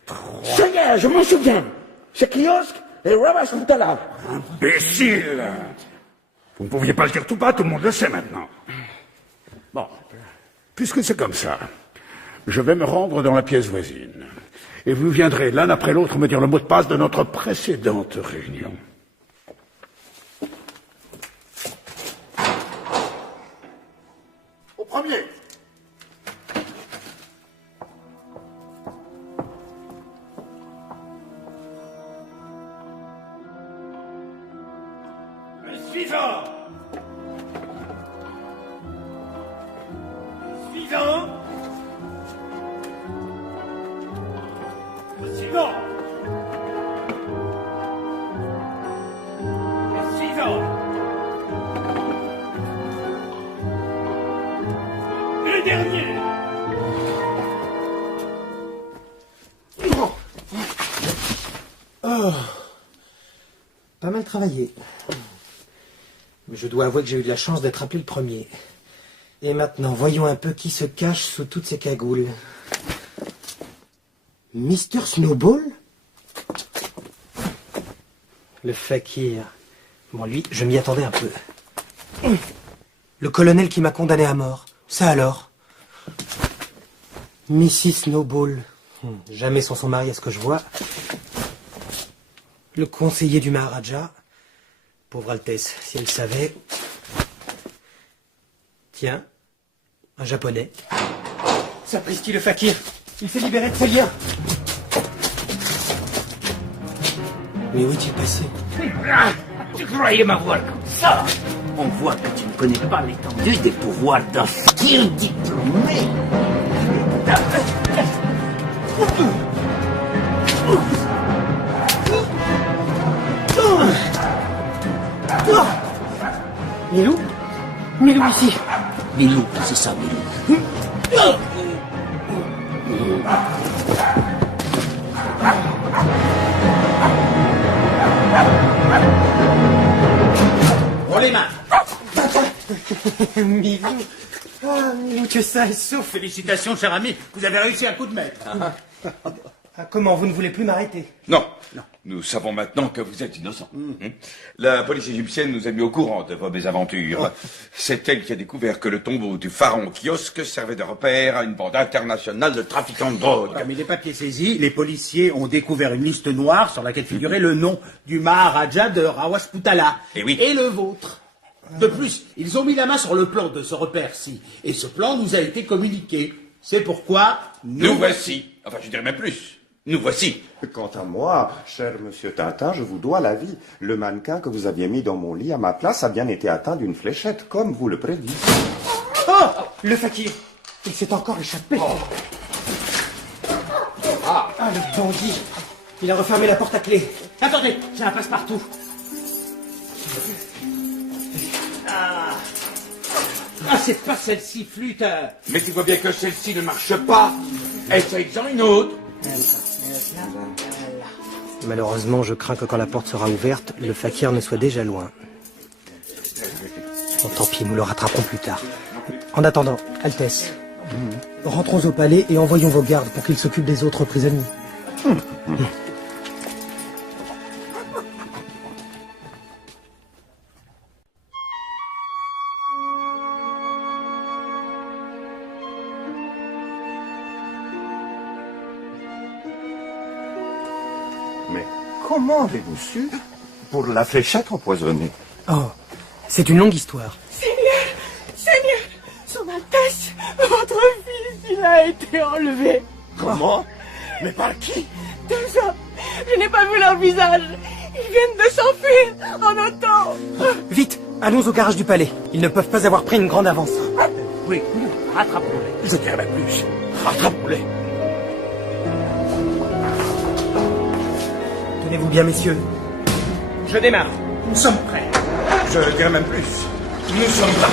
3. Ça y est, je m'en souviens. C'est kiosque et Ravache Poutala. Imbécile! Vous ne pouviez pas le dire tout bas, tout le monde le sait maintenant. Bon, puisque c'est comme ça, je vais me rendre dans la pièce voisine. Et vous viendrez l'un après l'autre me dire le mot de passe de notre précédente réunion. Au premier. Suivant. Suivant. Suivant. Suivant. Le dernier. Oh. Pas mal travaillé. Mais je dois avouer que j'ai eu de la chance d'être appelé le premier. Et maintenant, voyons un peu qui se cache sous toutes ces cagoules. Mr. Snowball? Le fakir. Bon, lui, je m'y attendais un peu. Le colonel qui m'a condamné à mort. Ça alors? Mrs. Snowball. Jamais sans son mari à ce que je vois. Le conseiller du Maharaja. Pauvre Altesse, si elle savait. Tiens, un japonais. Sapristi le fakir. Il s'est libéré de ses liens. Mais où est-il passé? Tu croyais m'avoir comme ça? On voit que tu ne connais pas l'étendue des pouvoirs d'un fakir diplômé. Milou? Milou ici. Milou, c'est ça, Milou. Pour les mains. Milou. Ah, Milou, que ça est souffle. Félicitations, cher ami. Vous avez réussi un coup de maître. Ah, comment, vous ne voulez plus m'arrêter? Non. Nous savons maintenant que vous êtes innocent. La police égyptienne nous a mis au courant de vos mésaventures. C'est elle qui a découvert que le tombeau du pharaon Kiosque servait de repère à une bande internationale de trafiquants de drogue. Parmi les papiers saisis, les policiers ont découvert une liste noire sur laquelle figurait le nom du Maharaja de Rawaspoutala. Et oui. Et le vôtre. De plus, ils ont mis la main sur le plan de ce repère-ci. Et ce plan nous a été communiqué. C'est pourquoi nous voici. Enfin, je dirais même plus. Nous voici. Quant à moi, cher monsieur Tintin, je vous dois la vie. Le mannequin que vous aviez mis dans mon lit à ma place a bien été atteint d'une fléchette, comme vous le prédisiez. Oh! Le fakir! Il s'est encore échappé. Ah, le bandit! Il a refermé la porte à clé. Attendez, j'ai un passe-partout. Ah, c'est pas celle-ci, flûte. Mais tu vois bien que celle-ci ne marche pas. Essaye-en une autre. Malheureusement, je crains que quand la porte sera ouverte, le fakir ne soit déjà loin. Bon, tant pis, nous le rattraperons plus tard. En attendant, Altesse, rentrons au palais et envoyons vos gardes pour qu'ils s'occupent des autres prisonniers. comment avez-vous su pour la fléchette empoisonnée? Oh, c'est une longue histoire. Seigneur, Son Altesse, votre fils, il a été enlevé. Comment? Mais par qui? 2 hommes. Je n'ai pas vu leur visage. Ils viennent de s'enfuir en auto. Vite, allons au garage du palais. Ils ne peuvent pas avoir pris une grande avance. Oui, rattrapons-les. Je dirais même plus. Rattrapons-les. Tenez-vous bien, messieurs. Je démarre. Nous sommes prêts. Je dirais même plus. Nous sommes prêts.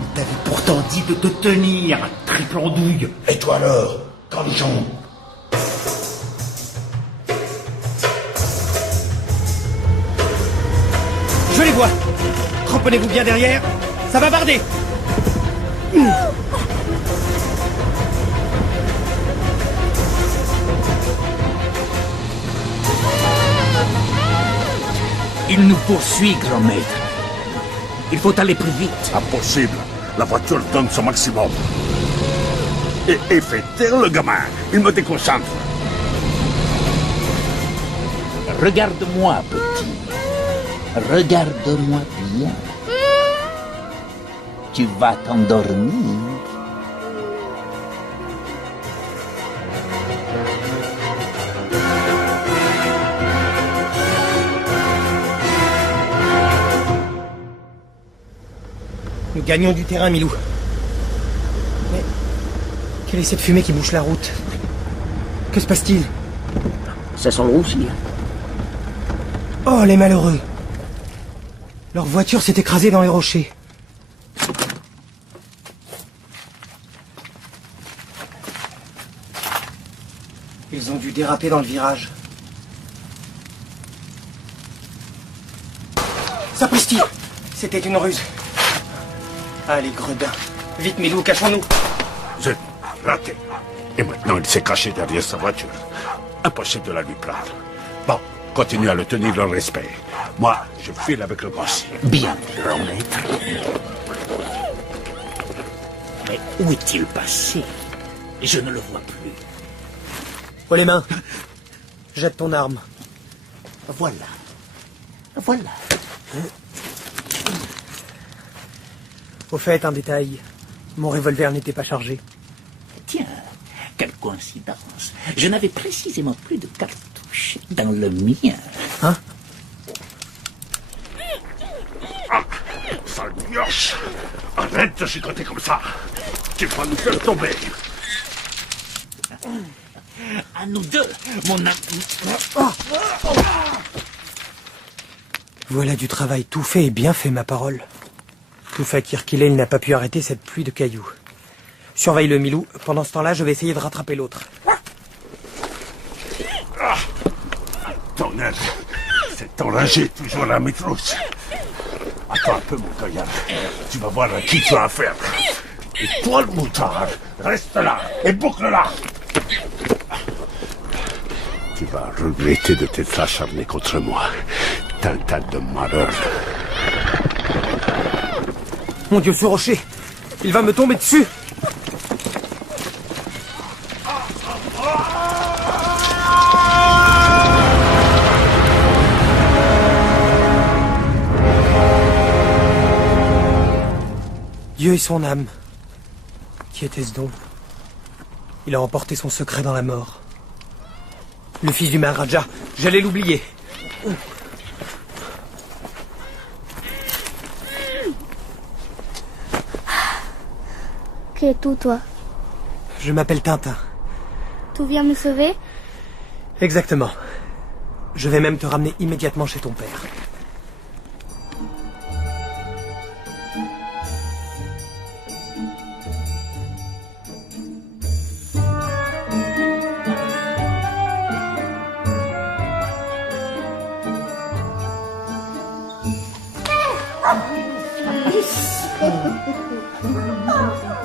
On t'avait pourtant dit de te tenir, triple andouille. Et toi alors, cornichon? Je les vois. Cramponnez-vous bien derrière. Ça va barder. Il nous poursuit, grand maître. Il faut aller plus vite. Impossible. La voiture donne son maximum. Et fait taire le gamin. Il me déconcentre. Regarde-moi, petit. Regarde-moi bien. Tu vas t'endormir. Nous gagnons du terrain, Milou. Mais quelle est cette fumée qui bouche la route? Que se passe-t-il? Ça sent le roussi. Oh, les malheureux! Leur voiture s'est écrasée dans les rochers. Ils ont dû déraper dans le virage. Sapristi! C'était une ruse. Ah, les gredins. Vite, Milou, cachons-nous. Zut, raté. Et maintenant, il s'est caché derrière sa voiture. Impossible de la lui prendre. Bon, continue à le tenir dans le respect. Moi, je file avec le boss. Bien, grand maître. Mais où est-il passé? Je ne le vois plus. Oh, les mains. Jette ton arme. Voilà. Voilà. Au fait, un détail. Mon revolver n'était pas chargé. Tiens, quelle coïncidence. Je n'avais précisément plus de cartouches dans le mien. Hein? Ah, sale mioche. Arrête de chicoter comme ça. Tu vas nous faire tomber. À nous deux, mon ami. Voilà du travail tout fait et bien fait, ma parole. Tout fait qu'il n'a pas pu arrêter cette pluie de cailloux. Surveille-le, Milou. Pendant ce temps-là, je vais essayer de rattraper l'autre. Ah, tonnerre. C'est enragé, toujours la mitrousse. Attends un peu, mon gaillard. Tu vas voir à qui tu as affaire. Et toi, le moutard, reste là et boucle-la. Tu vas regretter de t'être acharné contre moi. T'as un tas de malheur. Mon Dieu, ce rocher! Il va me tomber dessus! Dieu et son âme. Qui était-ce donc? Il a emporté son secret dans la mort. Le fils du Maharaja, j'allais l'oublier. Qui es-tu, toi? Je m'appelle Tintin. Tu viens me sauver? Exactement. Je vais même te ramener immédiatement chez ton père.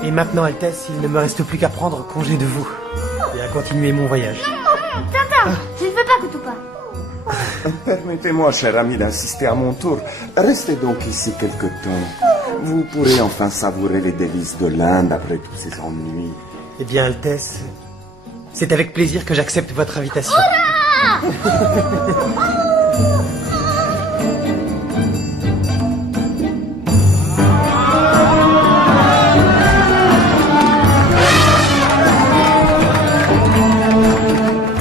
Et maintenant, Altesse, il ne me reste plus qu'à prendre congé de vous et à continuer mon voyage. Tintin, je ne veux pas que tu parles. Permettez-moi, cher ami, d'insister à mon tour. Restez donc ici quelque temps. Vous pourrez enfin savourer les délices de l'Inde après tous ces ennuis. Eh bien, Altesse, C'est avec plaisir que j'accepte votre invitation.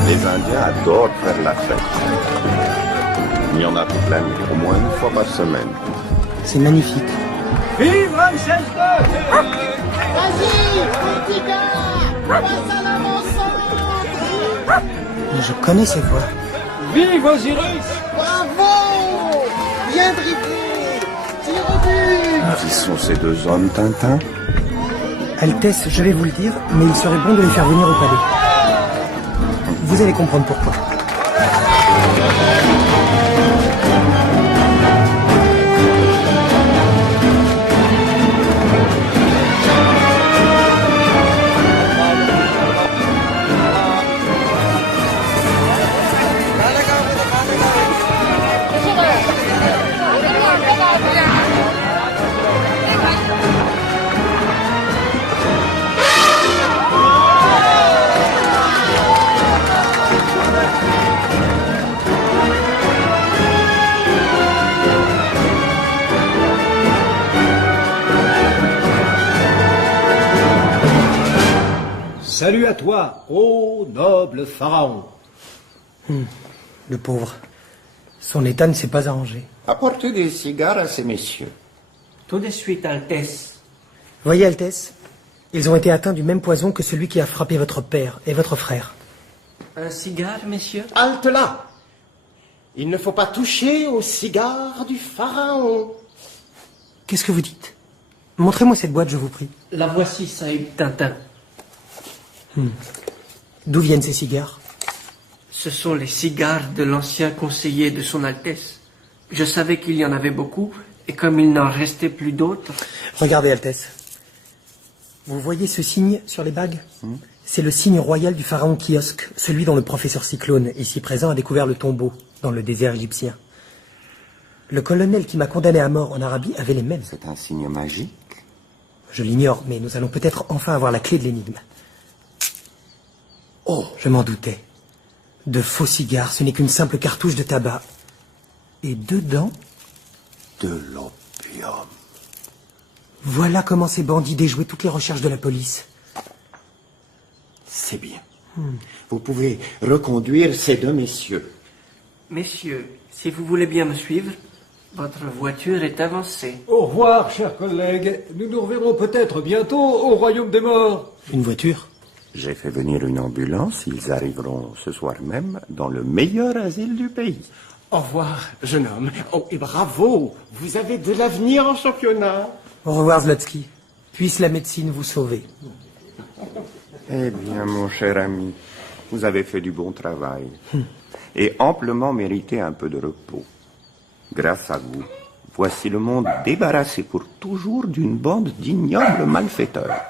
Les Indiens adorent faire la fête. Il y en a toute l'année, au moins une fois par semaine. C'est magnifique. Vive Ramsès II! Vas-y, petit gars, passe à l'avant-centre. Mais je connais ces voix. Vive Osiris! Bravo! Bien dribblé! Tire au but! Qui sont ces deux hommes, Tintin? Altesse, je vais vous le dire, mais il serait bon de les faire venir au palais. Vous allez comprendre pourquoi. Salut à toi, ô noble pharaon. Le pauvre. Son état ne s'est pas arrangé. Apportez des cigares à ces messieurs. Tout de suite, Altesse. Voyez, Altesse, ils ont été atteints du même poison que celui qui a frappé votre père et votre frère. Un cigare, messieurs? Halte là! Il ne faut pas toucher au cigare du pharaon. Qu'est-ce que vous dites? Montrez-moi cette boîte, je vous prie. La voici, Saïd Tintin. D'où viennent ces cigares? Ce sont les cigares de l'ancien conseiller de son Altesse. Je savais qu'il y en avait beaucoup, et comme il n'en restait plus d'autres... Regardez, Altesse. Vous voyez ce signe sur les bagues? C'est le signe royal du pharaon Kiosque, celui dont le professeur Cyclone, ici présent, a découvert le tombeau dans le désert égyptien. Le colonel qui m'a condamné à mort en Arabie avait les mêmes. C'est un signe magique? Je l'ignore, mais nous allons peut-être enfin avoir la clé de l'énigme. Oh, je m'en doutais. De faux cigares, ce n'est qu'une simple cartouche de tabac. Et dedans... De l'opium. Voilà comment ces bandits déjouaient toutes les recherches de la police. C'est bien. Vous pouvez reconduire ces deux messieurs. Messieurs, si vous voulez bien me suivre, votre voiture est avancée. Au revoir, chers collègues. Nous nous reverrons peut-être bientôt au royaume des morts. Une voiture? J'ai fait venir une ambulance. Ils arriveront ce soir même dans le meilleur asile du pays. Au revoir, jeune homme. Oh, et bravo. Vous avez de l'avenir en championnat. Au revoir, Zlotsky. Puisse la médecine vous sauver. Eh bien, mon cher ami, vous avez fait du bon travail. Et amplement mérité un peu de repos. Grâce à vous, voici le monde débarrassé pour toujours d'une bande d'ignobles malfaiteurs.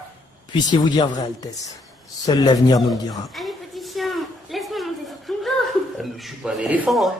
Puissiez-vous dire vrai, Altesse. Seul l'avenir nous le dira. Allez, petit chien, laisse-moi monter sur ton dos. Je suis pas un éléphant, hein.